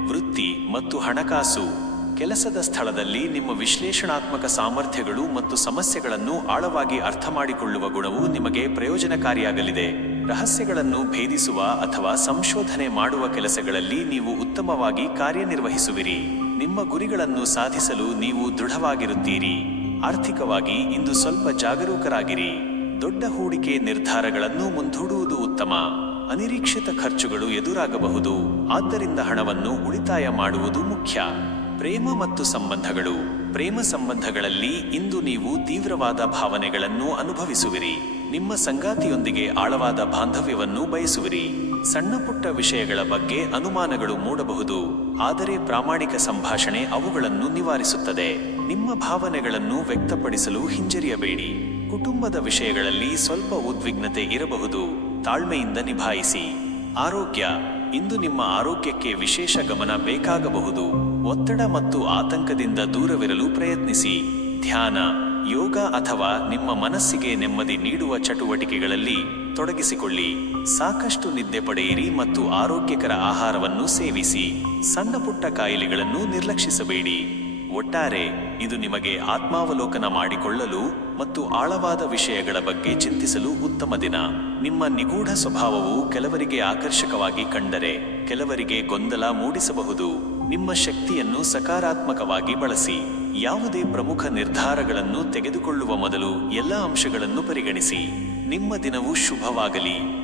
ವೃತ್ತಿ ಮತ್ತು ಹಣಕಾಸು. ಕೆಲಸದ ಸ್ಥಳದಲ್ಲಿ ನಿಮ್ಮ ವಿಶ್ಲೇಷಣಾತ್ಮಕ ಸಾಮರ್ಥ್ಯಗಳು ಮತ್ತು ಸಮಸ್ಯೆಗಳನ್ನು ಆಳವಾಗಿ ಅರ್ಥ ಮಾಡಿಕೊಳ್ಳುವ ಗುಣವು ನಿಮಗೆ ಪ್ರಯೋಜನಕಾರಿಯಾಗಲಿದೆ. ರಹಸ್ಯಗಳನ್ನು ಭೇದಿಸುವ ಅಥವಾ ಸಂಶೋಧನೆ ಮಾಡುವ ಕೆಲಸಗಳಲ್ಲಿ ನೀವು ಉತ್ತಮವಾಗಿ ಕಾರ್ಯನಿರ್ವಹಿಸುವಿರಿ. ನಿಮ್ಮ ಗುರಿಗಳನ್ನು ಸಾಧಿಸಲು ನೀವು ದೃಢವಾಗಿರುತ್ತೀರಿ. ಆರ್ಥಿಕವಾಗಿ ಇಂದು ಸ್ವಲ್ಪ ಜಾಗರೂಕರಾಗಿರಿ. ದೊಡ್ಡ ಹೂಡಿಕೆ ನಿರ್ಧಾರಗಳನ್ನು ಮುಂದೂಡುವುದು ಉತ್ತಮ. ಅನಿರೀಕ್ಷಿತ ಖರ್ಚುಗಳು ಎದುರಾಗಬಹುದು. ಆದ್ದರಿಂದ ಹಣವನ್ನು ಉಳಿತಾಯ ಮಾಡುವುದು ಮುಖ್ಯ. ಪ್ರೇಮ ಮತ್ತು ಸಂಬಂಧಗಳು. ಪ್ರೇಮ ಸಂಬಂಧಗಳಲ್ಲಿ ಇಂದು ನೀವು ತೀವ್ರವಾದ ಭಾವನೆಗಳನ್ನು ಅನುಭವಿಸುವಿರಿ. ನಿಮ್ಮ ಸಂಗಾತಿಯೊಂದಿಗೆ ಆಳವಾದ ಬಾಂಧವ್ಯವನ್ನು ಬಯಸುವಿರಿ. ಸಣ್ಣ ಪುಟ್ಟ ವಿಷಯಗಳ ಬಗ್ಗೆ ಅನುಮಾನಗಳು ಮೂಡಬಹುದು. ಆದರೆ ಪ್ರಾಮಾಣಿಕ ಸಂಭಾಷಣೆ ಅವುಗಳನ್ನು ನಿವಾರಿಸುತ್ತದೆ. ನಿಮ್ಮ ಭಾವನೆಗಳನ್ನು ವ್ಯಕ್ತಪಡಿಸಲು ಹಿಂಜರಿಯಬೇಡಿ. ಕುಟುಂಬದ ವಿಷಯಗಳಲ್ಲಿ ಸ್ವಲ್ಪ ಉದ್ವಿಗ್ನತೆ ಇರಬಹುದು. ತಾಳ್ಮೆಯಿಂದ ನಿಭಾಯಿಸಿ. ಆರೋಗ್ಯ, ಇಂದು ನಿಮ್ಮ ಆರೋಗ್ಯಕ್ಕೆ ವಿಶೇಷ ಗಮನ ಬೇಕಾಗಬಹುದು. ಒತ್ತಡ ಮತ್ತು ಆತಂಕದಿಂದ ದೂರವಿರಲು ಪ್ರಯತ್ನಿಸಿ. ಧ್ಯಾನ ಯೋಗ ಅಥವಾ ನಿಮ್ಮ ಮನಸ್ಸಿಗೆ ನೆಮ್ಮದಿ ನೀಡುವ ಚಟುವಟಿಕೆಗಳಲ್ಲಿ ತೊಡಗಿಸಿಕೊಳ್ಳಿ. ಸಾಕಷ್ಟು ನಿದ್ದೆ ಪಡೆಯಿರಿ ಮತ್ತು ಆರೋಗ್ಯಕರ ಆಹಾರವನ್ನು ಸೇವಿಸಿ. ಸಣ್ಣ ಪುಟ್ಟ ಕಾಯಿಲೆಗಳನ್ನು ನಿರ್ಲಕ್ಷಿಸಬೇಡಿ. ಒಟ್ಟಾರೆ, ಇದು ನಿಮಗೆ ಆತ್ಮಾವಲೋಕನ ಮಾಡಿಕೊಳ್ಳಲು ಮತ್ತು ಆಳವಾದ ವಿಷಯಗಳ ಬಗ್ಗೆ ಚಿಂತಿಸಲು ಉತ್ತಮ ದಿನ. ನಿಮ್ಮ ನಿಗೂಢ ಸ್ವಭಾವವು ಕೆಲವರಿಗೆ ಆಕರ್ಷಕವಾಗಿ ಕಂಡರೆ, ಕೆಲವರಿಗೆ ಗೊಂದಲ ಮೂಡಿಸಬಹುದು. ನಿಮ್ಮ ಶಕ್ತಿಯನ್ನು ಸಕಾರಾತ್ಮಕವಾಗಿ ಬಳಸಿ, ಯಾವುದೇ ಪ್ರಮುಖ ನಿರ್ಧಾರಗಳನ್ನು ತೆಗೆದುಕೊಳ್ಳುವ ಮೊದಲು ಎಲ್ಲ ಅಂಶಗಳನ್ನು ಪರಿಗಣಿಸಿ. ನಿಮ್ಮ ದಿನವು ಶುಭವಾಗಲಿ.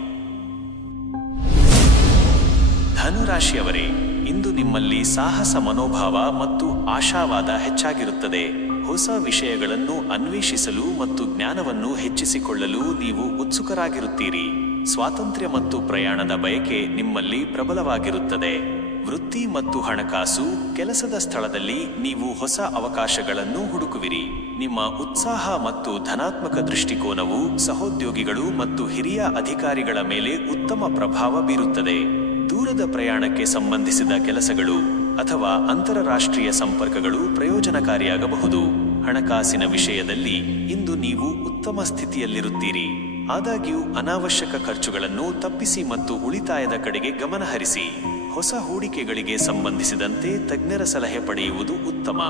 ಧನುರಾಶಿಯವರೇ, ಇಂದು ನಿಮ್ಮಲ್ಲಿ ಸಾಹಸ ಮನೋಭಾವ ಮತ್ತು ಆಶಾವಾದ ಹೆಚ್ಚಾಗಿರುತ್ತದೆ. ಹೊಸ ವಿಷಯಗಳನ್ನು ಅನ್ವೇಷಿಸಲು ಮತ್ತು ಜ್ಞಾನವನ್ನು ಹೆಚ್ಚಿಸಿಕೊಳ್ಳಲು ನೀವು ಉತ್ಸುಕರಾಗಿರುತ್ತೀರಿ. ಸ್ವಾತಂತ್ರ್ಯ ಮತ್ತು ಪ್ರಯಾಣದ ಬಯಕೆ ನಿಮ್ಮಲ್ಲಿ ಪ್ರಬಲವಾಗಿರುತ್ತದೆ. ವೃತ್ತಿ ಮತ್ತು ಹಣಕಾಸು ಕೆಲಸದ ಸ್ಥಳದಲ್ಲಿ ನೀವು ಹೊಸ ಅವಕಾಶಗಳನ್ನು ಹುಡುಕುವಿರಿ. ನಿಮ್ಮ ಉತ್ಸಾಹ ಮತ್ತು ಧನಾತ್ಮಕ ದೃಷ್ಟಿಕೋನವು ಸಹೋದ್ಯೋಗಿಗಳು ಮತ್ತು ಹಿರಿಯ ಅಧಿಕಾರಿಗಳ ಮೇಲೆ ಉತ್ತಮ ಪ್ರಭಾವ ಬೀರುತ್ತದೆ. ದೂರದ ಪ್ರಯಾಣಕ್ಕೆ ಸಂಬಂಧಿಸಿದ ಕೆಲಸಗಳು ಅಥವಾ ಅಂತರರಾಷ್ಟ್ರೀಯ ಸಂಪರ್ಕಗಳು ಪ್ರಯೋಜನಕಾರಿಯಾಗಬಹುದು. ಹಣಕಾಸಿನ ವಿಷಯದಲ್ಲಿ ಇಂದು ನೀವು ಉತ್ತಮ ಸ್ಥಿತಿಯಲ್ಲಿರುತ್ತೀರಿ. ಆದಾಗ್ಯೂ ಅನಾವಶ್ಯಕ ಖರ್ಚುಗಳನ್ನು ತಪ್ಪಿಸಿ ಮತ್ತು ಉಳಿತಾಯದ ಕಡೆಗೆ ಗಮನಹರಿಸಿ. ಹೊಸ ಹೂಡಿಕೆಗಳಿಗೆ ಸಂಬಂಧಿಸಿದಂತೆ ತಜ್ಞರ ಸಲಹೆ ಪಡೆಯುವುದು ಉತ್ತಮ.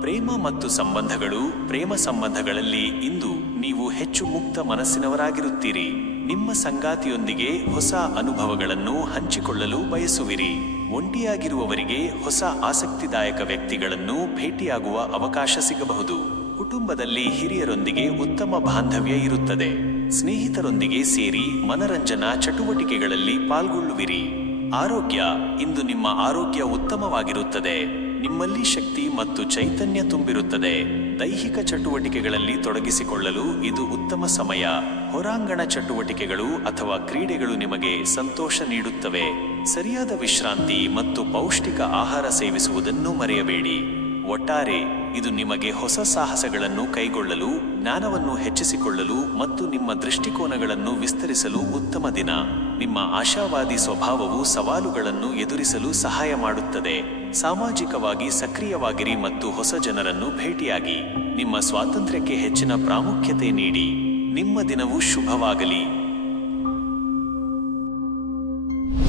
ಪ್ರೇಮ ಮತ್ತು ಸಂಬಂಧಗಳು ಪ್ರೇಮ ಸಂಬಂಧಗಳಲ್ಲಿ ಇಂದು ನೀವು ಹೆಚ್ಚು ಮುಕ್ತ ಮನಸ್ಸಿನವರಾಗಿರುತ್ತೀರಿ. ನಿಮ್ಮ ಸಂಗಾತಿಯೊಂದಿಗೆ ಹೊಸ ಅನುಭವಗಳನ್ನು ಹಂಚಿಕೊಳ್ಳಲು ಬಯಸುವಿರಿ. ಒಂಟಿಯಾಗಿರುವವರಿಗೆ ಹೊಸ ಆಸಕ್ತಿದಾಯಕ ವ್ಯಕ್ತಿಗಳನ್ನು ಭೇಟಿಯಾಗುವ ಅವಕಾಶ ಸಿಗಬಹುದು. ಕುಟುಂಬದಲ್ಲಿ ಹಿರಿಯರೊಂದಿಗೆ ಉತ್ತಮ ಬಾಂಧವ್ಯ ಇರುತ್ತದೆ. ಸ್ನೇಹಿತರೊಂದಿಗೆ ಸೇರಿ ಮನರಂಜನಾ ಚಟುವಟಿಕೆಗಳಲ್ಲಿ ಪಾಲ್ಗೊಳ್ಳುವಿರಿ. ಆರೋಗ್ಯ ಇಂದು ನಿಮ್ಮ ಆರೋಗ್ಯ ಉತ್ತಮವಾಗಿರುತ್ತದೆ. ನಿಮ್ಮಲ್ಲಿ ಶಕ್ತಿ ಮತ್ತು ಚೈತನ್ಯ ತುಂಬಿರುತ್ತದೆ. ದೈಹಿಕ ಚಟುವಟಿಕೆಗಳಲ್ಲಿ ತೊಡಗಿಸಿಕೊಳ್ಳಲು ಇದು ಉತ್ತಮ ಸಮಯ. ಹೊರಾಂಗಣ ಚಟುವಟಿಕೆಗಳು ಅಥವಾ ಕ್ರೀಡೆಗಳು ನಿಮಗೆ ಸಂತೋಷ ನೀಡುತ್ತವೆ. ಸರಿಯಾದ ವಿಶ್ರಾಂತಿ ಮತ್ತು ಪೌಷ್ಟಿಕ ಆಹಾರ ಸೇವಿಸುವುದನ್ನು ಮರೆಯಬೇಡಿ. ಒಟ್ಟಾರೆ ಇದು ನಿಮಗೆ ಹೊಸ ಸಾಹಸಗಳನ್ನು ಕೈಗೊಳ್ಳಲು, ಜ್ಞಾನವನ್ನು ಹೆಚ್ಚಿಸಿಕೊಳ್ಳಲು ಮತ್ತು ನಿಮ್ಮ ದೃಷ್ಟಿಕೋನಗಳನ್ನು ವಿಸ್ತರಿಸಲು ಉತ್ತಮ ದಿನ. ನಿಮ್ಮ ಆಶಾವಾದಿ ಸ್ವಭಾವವು ಸವಾಲುಗಳನ್ನು ಎದುರಿಸಲು ಸಹಾಯ ಮಾಡುತ್ತದೆ. ಸಾಮಾಜಿಕವಾಗಿ ಸಕ್ರಿಯವಾಗಿರಿ ಮತ್ತು ಹೊಸ ಜನರನ್ನು ಭೇಟಿಯಾಗಿ. ನಿಮ್ಮ ಸ್ವಾತಂತ್ರ್ಯಕ್ಕೆ ಹೆಚ್ಚಿನ ಪ್ರಾಮುಖ್ಯತೆ ನೀಡಿ. ನಿಮ್ಮ ದಿನವು ಶುಭವಾಗಲಿ.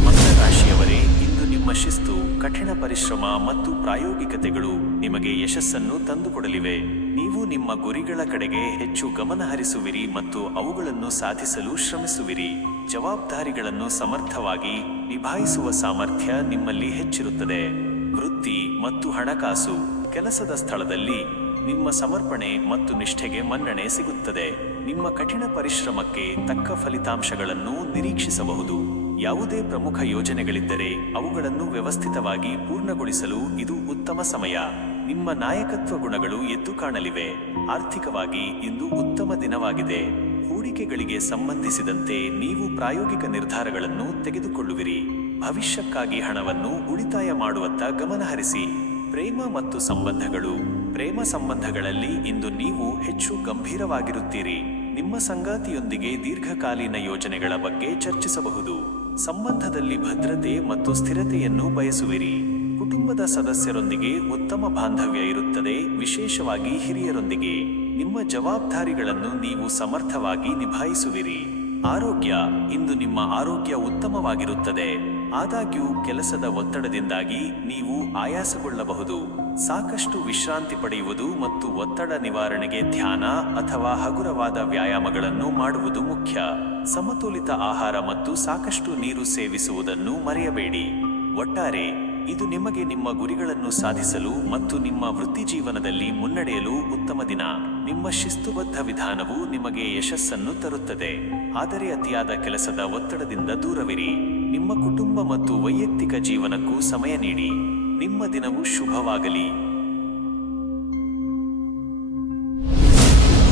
ಮಕರ ರಾಶಿಯವರೇ, ಇಂದು ನಿಮ್ಮ ಶಿಸ್ತು ಕಠಿಣ ಪರಿಶ್ರಮ ಮತ್ತು ಪ್ರಾಯೋಗಿಕತೆಗಳು ನಿಮಗೆ ಯಶಸ್ಸನ್ನು ತಂದುಕೊಡಲಿವೆ. ನೀವು ನಿಮ್ಮ ಗುರಿಗಳ ಕಡೆಗೆ ಹೆಚ್ಚು ಗಮನ ಹರಿಸುವಿರಿ ಮತ್ತು ಅವುಗಳನ್ನು ಸಾಧಿಸಲು ಶ್ರಮಿಸುವಿರಿ. ಜವಾಬ್ದಾರಿಗಳನ್ನು ಸಮರ್ಥವಾಗಿ ನಿಭಾಯಿಸುವ ಸಾಮರ್ಥ್ಯ ನಿಮ್ಮಲ್ಲಿ ಹೆಚ್ಚಿರುತ್ತದೆ. ವೃತ್ತಿ ಮತ್ತು ಹಣಕಾಸು ಕೆಲಸದ ಸ್ಥಳದಲ್ಲಿ ನಿಮ್ಮ ಸಮರ್ಪಣೆ ಮತ್ತು ನಿಷ್ಠೆಗೆ ಮನ್ನಣೆ ಸಿಗುತ್ತದೆ. ನಿಮ್ಮ ಕಠಿಣ ಪರಿಶ್ರಮಕ್ಕೆ ತಕ್ಕ ಫಲಿತಾಂಶಗಳನ್ನು ನಿರೀಕ್ಷಿಸಬಹುದು. ಯಾವುದೇ ಪ್ರಮುಖ ಯೋಜನೆಗಳಿದ್ದರೆ ಅವುಗಳನ್ನು ವ್ಯವಸ್ಥಿತವಾಗಿ ಪೂರ್ಣಗೊಳಿಸಲು ಇದು ಉತ್ತಮ ಸಮಯ. ನಿಮ್ಮ ನಾಯಕತ್ವ ಗುಣಗಳು ಎದ್ದು ಕಾಣಲಿವೆ. ಆರ್ಥಿಕವಾಗಿ ಇಂದು ಉತ್ತಮ ದಿನವಾಗಿದೆ. ಹೂಡಿಕೆಗಳಿಗೆ ಸಂಬಂಧಿಸಿದಂತೆ ನೀವು ಪ್ರಾಯೋಗಿಕ ನಿರ್ಧಾರಗಳನ್ನು ತೆಗೆದುಕೊಳ್ಳುವಿರಿ. ಭವಿಷ್ಯಕ್ಕಾಗಿ ಹಣವನ್ನು ಉಳಿತಾಯ ಮಾಡುವತ್ತ ಗಮನಹರಿಸಿ ಪ್ರೇಮ ಮತ್ತು ಸಂಬಂಧಗಳು. ಪ್ರೇಮ ಸಂಬಂಧಗಳಲ್ಲಿ ಇಂದು ನೀವು ಹೆಚ್ಚು ಗಂಭೀರವಾಗಿರುತ್ತೀರಿ. ನಿಮ್ಮ ಸಂಗಾತಿಯೊಂದಿಗೆ ದೀರ್ಘಕಾಲೀನ ಯೋಜನೆಗಳ ಬಗ್ಗೆ ಚರ್ಚಿಸಬಹುದು. ಸಂಬಂಧದಲ್ಲಿ ಭದ್ರತೆ ಮತ್ತು ಸ್ಥಿರತೆಯನ್ನು ಬಯಸುವಿರಿ. ಕುಟುಂಬದ ಸದಸ್ಯರೊಂದಿಗೆ ಉತ್ತಮ ಬಾಂಧವ್ಯ ಇರುತ್ತದೆ, ವಿಶೇಷವಾಗಿ ಹಿರಿಯರೊಂದಿಗೆ. ನಿಮ್ಮ ಜವಾಬ್ದಾರಿಗಳನ್ನು ನೀವು ಸಮರ್ಥವಾಗಿ ನಿಭಾಯಿಸುವಿರಿ. ಆರೋಗ್ಯ, ಇಂದು ನಿಮ್ಮ ಆರೋಗ್ಯ ಉತ್ತಮವಾಗಿರುತ್ತದೆ. ಆದಾಗ್ಯೂ, ಕೆಲಸದ ಒತ್ತಡದಿಂದಾಗಿ ನೀವು ಆಯಾಸಗೊಳ್ಳಬಹುದು. ಸಾಕಷ್ಟು ವಿಶ್ರಾಂತಿ ಪಡೆಯುವುದು ಮತ್ತು ಒತ್ತಡ ನಿವಾರಣೆಗೆ ಧ್ಯಾನ ಅಥವಾ ಹಗುರವಾದ ವ್ಯಾಯಾಮಗಳನ್ನು ಮಾಡುವುದು ಮುಖ್ಯ. ಸಮತೋಲಿತ ಆಹಾರ ಮತ್ತು ಸಾಕಷ್ಟು ನೀರು ಸೇವಿಸುವುದನ್ನು ಮರೆಯಬೇಡಿ. ಒಟ್ಟಾರೆ, ಇದು ನಿಮಗೆ ನಿಮ್ಮ ಗುರಿಗಳನ್ನು ಸಾಧಿಸಲು ಮತ್ತು ನಿಮ್ಮ ವೃತ್ತಿ ಜೀವನದಲ್ಲಿ ಮುನ್ನಡೆಯಲು ಉತ್ತಮ ದಿನ. ನಿಮ್ಮ ಶಿಸ್ತುಬದ್ಧ ವಿಧಾನವು ನಿಮಗೆ ಯಶಸ್ಸನ್ನು ತರುತ್ತದೆ. ಆದರೆ ಅತಿಯಾದ ಕೆಲಸದ ಒತ್ತಡದಿಂದ ದೂರವಿರಿ. ನಿಮ್ಮ ಕುಟುಂಬ ಮತ್ತು ವೈಯಕ್ತಿಕ ಜೀವನಕ್ಕೂ ಸಮಯ ನೀಡಿ. ನಿಮ್ಮ ದಿನವು ಶುಭವಾಗಲಿ.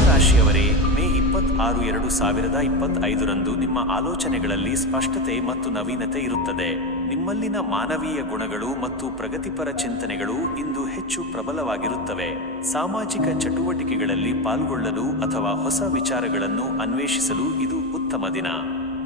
ರಾಶಿಯವರೇ ಮೇ ಇಪ್ಪತ್ತಾರು ಎರಡು ಸಾವಿರದ ಇಪ್ಪತ್ತೈದರಂದು ನಿಮ್ಮ ಆಲೋಚನೆಗಳಲ್ಲಿ ಸ್ಪಷ್ಟತೆ ಮತ್ತು ನವೀನತೆ ಇರುತ್ತದೆ. ನಿಮ್ಮಲ್ಲಿನ ಮಾನವೀಯ ಗುಣಗಳು ಮತ್ತು ಪ್ರಗತಿಪರ ಚಿಂತನೆಗಳು ಇಂದು ಹೆಚ್ಚು ಪ್ರಬಲವಾಗಿರುತ್ತವೆ. ಸಾಮಾಜಿಕ ಚಟುವಟಿಕೆಗಳಲ್ಲಿ ಪಾಲ್ಗೊಳ್ಳಲು ಅಥವಾ ಹೊಸ ವಿಚಾರಗಳನ್ನು ಅನ್ವೇಷಿಸಲು ಇದು ಉತ್ತಮ ದಿನ.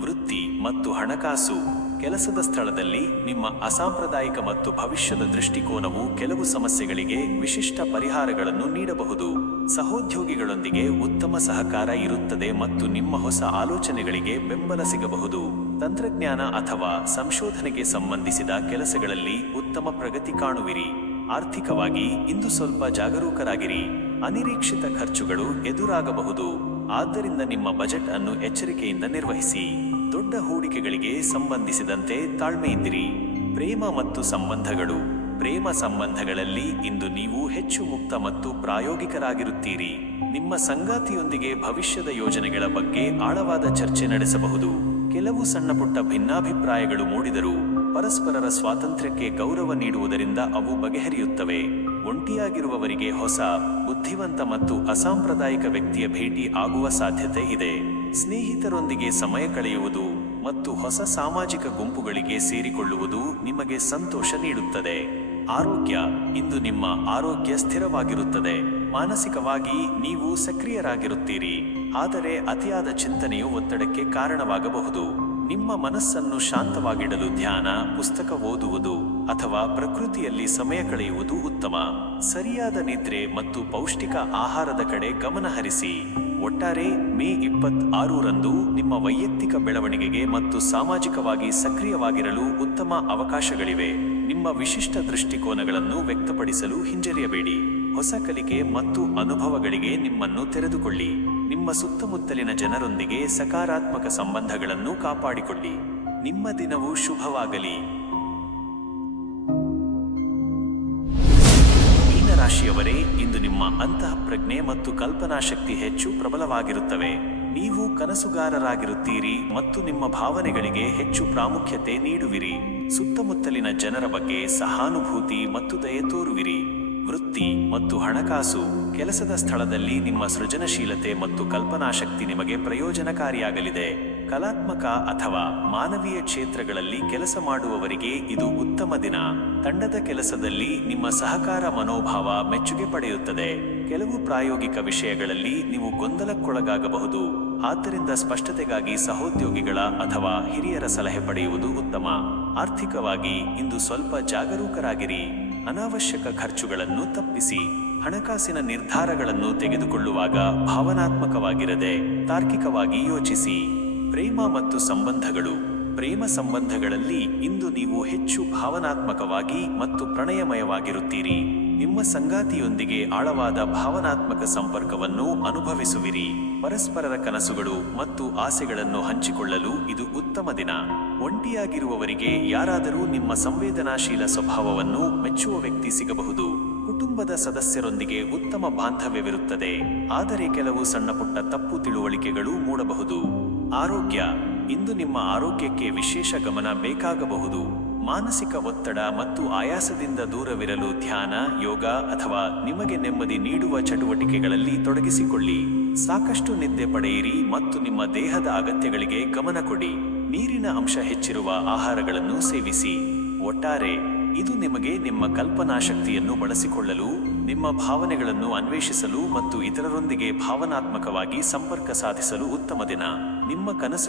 ವೃತ್ತಿ ಮತ್ತು ಹಣಕಾಸು. ಕೆಲಸದ ಸ್ಥಳದಲ್ಲಿ ನಿಮ್ಮ ಅಸಾಂಪ್ರದಾಯಿಕ ಮತ್ತು ಭವಿಷ್ಯದ ದೃಷ್ಟಿಕೋನವು ಕೆಲವು ಸಮಸ್ಯೆಗಳಿಗೆ ವಿಶಿಷ್ಟ ಪರಿಹಾರಗಳನ್ನು ನೀಡಬಹುದು. ಸಹೋದ್ಯೋಗಿಗಳೊಂದಿಗೆ ಉತ್ತಮ ಸಹಕಾರ ಇರುತ್ತದೆ ಮತ್ತು ನಿಮ್ಮ ಹೊಸ ಆಲೋಚನೆಗಳಿಗೆ ಬೆಂಬಲ ಸಿಗಬಹುದು. ತಂತ್ರಜ್ಞಾನ ಅಥವಾ ಸಂಶೋಧನೆಗೆ ಸಂಬಂಧಿಸಿದ ಕೆಲಸಗಳಲ್ಲಿ ಉತ್ತಮ ಪ್ರಗತಿ ಕಾಣುವಿರಿ. ಆರ್ಥಿಕವಾಗಿ ಇಂದು ಸ್ವಲ್ಪ ಜಾಗರೂಕರಾಗಿರಿ. ಅನಿರೀಕ್ಷಿತ ಖರ್ಚುಗಳು ಎದುರಾಗಬಹುದು. ಆದ್ದರಿಂದ ನಿಮ್ಮ ಬಜೆಟ್ ಅನ್ನು ಎಚ್ಚರಿಕೆಯಿಂದ ನಿರ್ವಹಿಸಿ. ದೊಡ್ಡ ಹೂಡಿಕೆಗಳಿಗೆ ಸಂಬಂಧಿಸಿದಂತೆ ತಾಳ್ಮೆಯಿಂದಿರಿ. ಪ್ರೇಮ ಮತ್ತು ಸಂಬಂಧಗಳು. ಪ್ರೇಮ ಸಂಬಂಧಗಳಲ್ಲಿ ಇಂದು ನೀವು ಹೆಚ್ಚು ಮುಕ್ತ ಮತ್ತು ಪ್ರಾಯೋಗಿಕರಾಗಿರುತ್ತೀರಿ. ನಿಮ್ಮ ಸಂಗಾತಿಯೊಂದಿಗೆ ಭವಿಷ್ಯದ ಯೋಜನೆಗಳ ಬಗ್ಗೆ ಆಳವಾದ ಚರ್ಚೆ ನಡೆಸಬಹುದು. ಕೆಲವು ಸಣ್ಣಪುಟ್ಟ ಭಿನ್ನಾಭಿಪ್ರಾಯಗಳು ಮೂಡಿದರೂ, ಪರಸ್ಪರರ ಸ್ವಾತಂತ್ರ್ಯಕ್ಕೆ ಗೌರವ ನೀಡುವುದರಿಂದ ಅವು ಬಗೆಹರಿಯುತ್ತವೆ. ಒಂಟಿಯಾಗಿರುವವರಿಗೆ ಹೊಸ, ಬುದ್ಧಿವಂತ ಮತ್ತು ಅಸಾಂಪ್ರದಾಯಿಕ ವ್ಯಕ್ತಿಯ ಭೇಟಿ ಆಗುವ ಸಾಧ್ಯತೆ ಇದೆ. ಸ್ನೇಹಿತರೊಂದಿಗೆ ಸಮಯ ಕಳೆಯುವುದು ಮತ್ತು ಹೊಸ ಸಾಮಾಜಿಕ ಗುಂಪುಗಳಿಗೆ ಸೇರಿಕೊಳ್ಳುವುದು ನಿಮಗೆ ಸಂತೋಷ ನೀಡುತ್ತದೆ. ಆರೋಗ್ಯ ಇಂದು ನಿಮ್ಮ ಆರೋಗ್ಯ ಸ್ಥಿರವಾಗಿರುತ್ತದೆ. ಮಾನಸಿಕವಾಗಿ ನೀವು ಸಕ್ರಿಯರಾಗಿರುತ್ತೀರಿ. ಆದರೆ ಅತಿಯಾದ ಚಿಂತನೆಯು ಒತ್ತಡಕ್ಕೆ ಕಾರಣವಾಗಬಹುದು. ನಿಮ್ಮ ಮನಸ್ಸನ್ನು ಶಾಂತವಾಗಿಡಲು ಧ್ಯಾನ, ಪುಸ್ತಕ ಓದುವುದು ಅಥವಾ ಪ್ರಕೃತಿಯಲ್ಲಿ ಸಮಯ ಕಳೆಯುವುದು ಉತ್ತಮ. ಸರಿಯಾದ ನಿದ್ರೆ ಮತ್ತು ಪೌಷ್ಟಿಕ ಆಹಾರದ ಕಡೆ ಗಮನ ಹರಿಸಿ ಒಟ್ಟಾರೆ ಮೇ ಇಪ್ಪತ್ ಆರರಂದು ನಿಮ್ಮ ವೈಯಕ್ತಿಕ ಬೆಳವಣಿಗೆಗೆ ಮತ್ತು ಸಾಮಾಜಿಕವಾಗಿ ಸಕ್ರಿಯವಾಗಿರಲು ಉತ್ತಮ ಅವಕಾಶಗಳಿವೆ. ನಿಮ್ಮ ವಿಶಿಷ್ಟ ದೃಷ್ಟಿಕೋನಗಳನ್ನು ವ್ಯಕ್ತಪಡಿಸಲು ಹಿಂಜರಿಯಬೇಡಿ. ಹೊಸ ಕಲಿಕೆ ಮತ್ತು ಅನುಭವಗಳಿಗೆ ನಿಮ್ಮನ್ನು ತೆರೆದುಕೊಳ್ಳಿ. ನಿಮ್ಮ ಸುತ್ತಮುತ್ತಲಿನ ಜನರೊಂದಿಗೆ ಸಕಾರಾತ್ಮಕ ಸಂಬಂಧಗಳನ್ನು ಕಾಪಾಡಿಕೊಳ್ಳಿ. ನಿಮ್ಮ ದಿನವು ಶುಭವಾಗಲಿ. ಮೀನರಾಶಿಯವರೇ ಇಂದು ನಿಮ್ಮ ಅಂತಃ ಪ್ರಜ್ಞೆ ಮತ್ತು ಕಲ್ಪನಾ ಶಕ್ತಿ ಹೆಚ್ಚು ಪ್ರಬಲವಾಗಿರುತ್ತವೆ. ನೀವು ಕನಸುಗಾರರಾಗಿರುತ್ತೀರಿ ಮತ್ತು ನಿಮ್ಮ ಭಾವನೆಗಳಿಗೆ ಹೆಚ್ಚು ಪ್ರಾಮುಖ್ಯತೆ ನೀಡುವಿರಿ. ಸುತ್ತಮುತ್ತಲಿನ ಜನರ ಬಗ್ಗೆ ಸಹಾನುಭೂತಿ ಮತ್ತು ದಯೆ ತೋರುವಿರಿ. ವೃತ್ತಿ ಮತ್ತು ಹಣಕಾಸು, ಕೆಲಸದ ಸ್ಥಳದಲ್ಲಿ ನಿಮ್ಮ ಸೃಜನಶೀಲತೆ ಮತ್ತು ಕಲ್ಪನಾಶಕ್ತಿ ನಿಮಗೆ ಪ್ರಯೋಜನಕಾರಿಯಾಗಲಿದೆ. ಕಲಾತ್ಮಕ ಅಥವಾ ಮಾನವೀಯ ಕ್ಷೇತ್ರಗಳಲ್ಲಿ ಕೆಲಸ ಮಾಡುವವರಿಗೆ ಇದು ಉತ್ತಮ ದಿನ. ತಂಡದ ಕೆಲಸದಲ್ಲಿ ನಿಮ್ಮ ಸಹಕಾರ ಮನೋಭಾವ ಮೆಚ್ಚುಗೆ ಪಡೆಯುತ್ತದೆ. ಕೆಲವು ಪ್ರಾಯೋಗಿಕ ವಿಷಯಗಳಲ್ಲಿ ನೀವು ಗೊಂದಲಕ್ಕೊಳಗಾಗಬಹುದು. ಆದ್ದರಿಂದ ಸ್ಪಷ್ಟತೆಗಾಗಿ ಸಹೋದ್ಯೋಗಿಗಳ ಅಥವಾ ಹಿರಿಯರ ಸಲಹೆ ಪಡೆಯುವುದು ಉತ್ತಮ. ಆರ್ಥಿಕವಾಗಿ ಇಂದು ಸ್ವಲ್ಪ ಜಾಗರೂಕರಾಗಿರಿ. ಅನಾವಶ್ಯಕ ಖರ್ಚುಗಳನ್ನು ತಪ್ಪಿಸಿ. ಹಣಕಾಸಿನ ನಿರ್ಧಾರಗಳನ್ನು ತೆಗೆದುಕೊಳ್ಳುವಾಗ ಭಾವನಾತ್ಮಕವಾಗಿರದೆ ತಾರ್ಕಿಕವಾಗಿ ಯೋಚಿಸಿ. ಪ್ರೇಮ ಮತ್ತು ಸಂಬಂಧಗಳು. ಪ್ರೇಮ ಸಂಬಂಧಗಳಲ್ಲಿ ಇಂದು ನೀವು ಹೆಚ್ಚು ಭಾವನಾತ್ಮಕವಾಗಿ ಮತ್ತು ಪ್ರಣಯಮಯವಾಗಿರುತ್ತೀರಿ. ನಿಮ್ಮ ಸಂಗಾತಿಯೊಂದಿಗೆ ಆಳವಾದ ಭಾವನಾತ್ಮಕ ಸಂಪರ್ಕವನ್ನು ಅನುಭವಿಸುವಿರಿ. ಪರಸ್ಪರರ ಕನಸುಗಳು ಮತ್ತು ಆಸೆಗಳನ್ನು ಹಂಚಿಕೊಳ್ಳಲು ಇದು ಉತ್ತಮ ದಿನ. ಒಂಟಿಯಾಗಿರುವವರಿಗೆ ಯಾರಾದರೂ ನಿಮ್ಮ ಸಂವೇದನಾಶೀಲ ಸ್ವಭಾವವನ್ನು ಮೆಚ್ಚುವ ವ್ಯಕ್ತಿ ಸಿಗಬಹುದು. ಕುಟುಂಬದ ಸದಸ್ಯರೊಂದಿಗೆ ಉತ್ತಮ ಬಾಂಧವ್ಯವಿರುತ್ತದೆ. ಆದರೆ ಕೆಲವು ಸಣ್ಣಪುಟ್ಟ ತಪ್ಪು ತಿಳುವಳಿಕೆಗಳು ಮೂಡಬಹುದು. ಆರೋಗ್ಯ. ಇಂದು ನಿಮ್ಮ ಆರೋಗ್ಯಕ್ಕೆ ವಿಶೇಷ ಗಮನ ಬೇಕಾಗಬಹುದು. ಮಾನಸಿಕ ಒತ್ತಡ ಮತ್ತು ಆಯಾಸದಿಂದ ದೂರವಿರಲು ಧ್ಯಾನ, ಯೋಗ ಅಥವಾ ನಿಮಗೆ ನೆಮ್ಮದಿ ನೀಡುವ ಚಟುವಟಿಕೆಗಳಲ್ಲಿ ತೊಡಗಿಸಿಕೊಳ್ಳಿ. ಸಾಕಷ್ಟು ನಿದ್ದೆ ಪಡೆಯಿರಿ ಮತ್ತು ನಿಮ್ಮ ದೇಹದ ಅಗತ್ಯಗಳಿಗೆ ಗಮನ ಕೊಡಿ. ನೀರಿನ ಅಂಶ ಹೆಚ್ಚಿರುವ ಆಹಾರಗಳನ್ನು ಸೇವಿಸಿ. ಒಟ್ಟಾರೆ, ಇದು ನಿಮಗೆ ನಿಮ್ಮ ಕಲ್ಪನಾ ಶಕ್ತಿಯನ್ನು ಬಳಸಿಕೊಳ್ಳಲು, ನಿಮ್ಮ ಭಾವನೆಗಳನ್ನು ಅನ್ವೇಷಿಸಲು ಮತ್ತು ಇತರರೊಂದಿಗೆ ಭಾವನಾತ್ಮಕವಾಗಿ ಸಂಪರ್ಕ ಸಾಧಿಸಲು ಉತ್ತಮ ದಿನ. ನಿಮ್ಮ ಕನಸು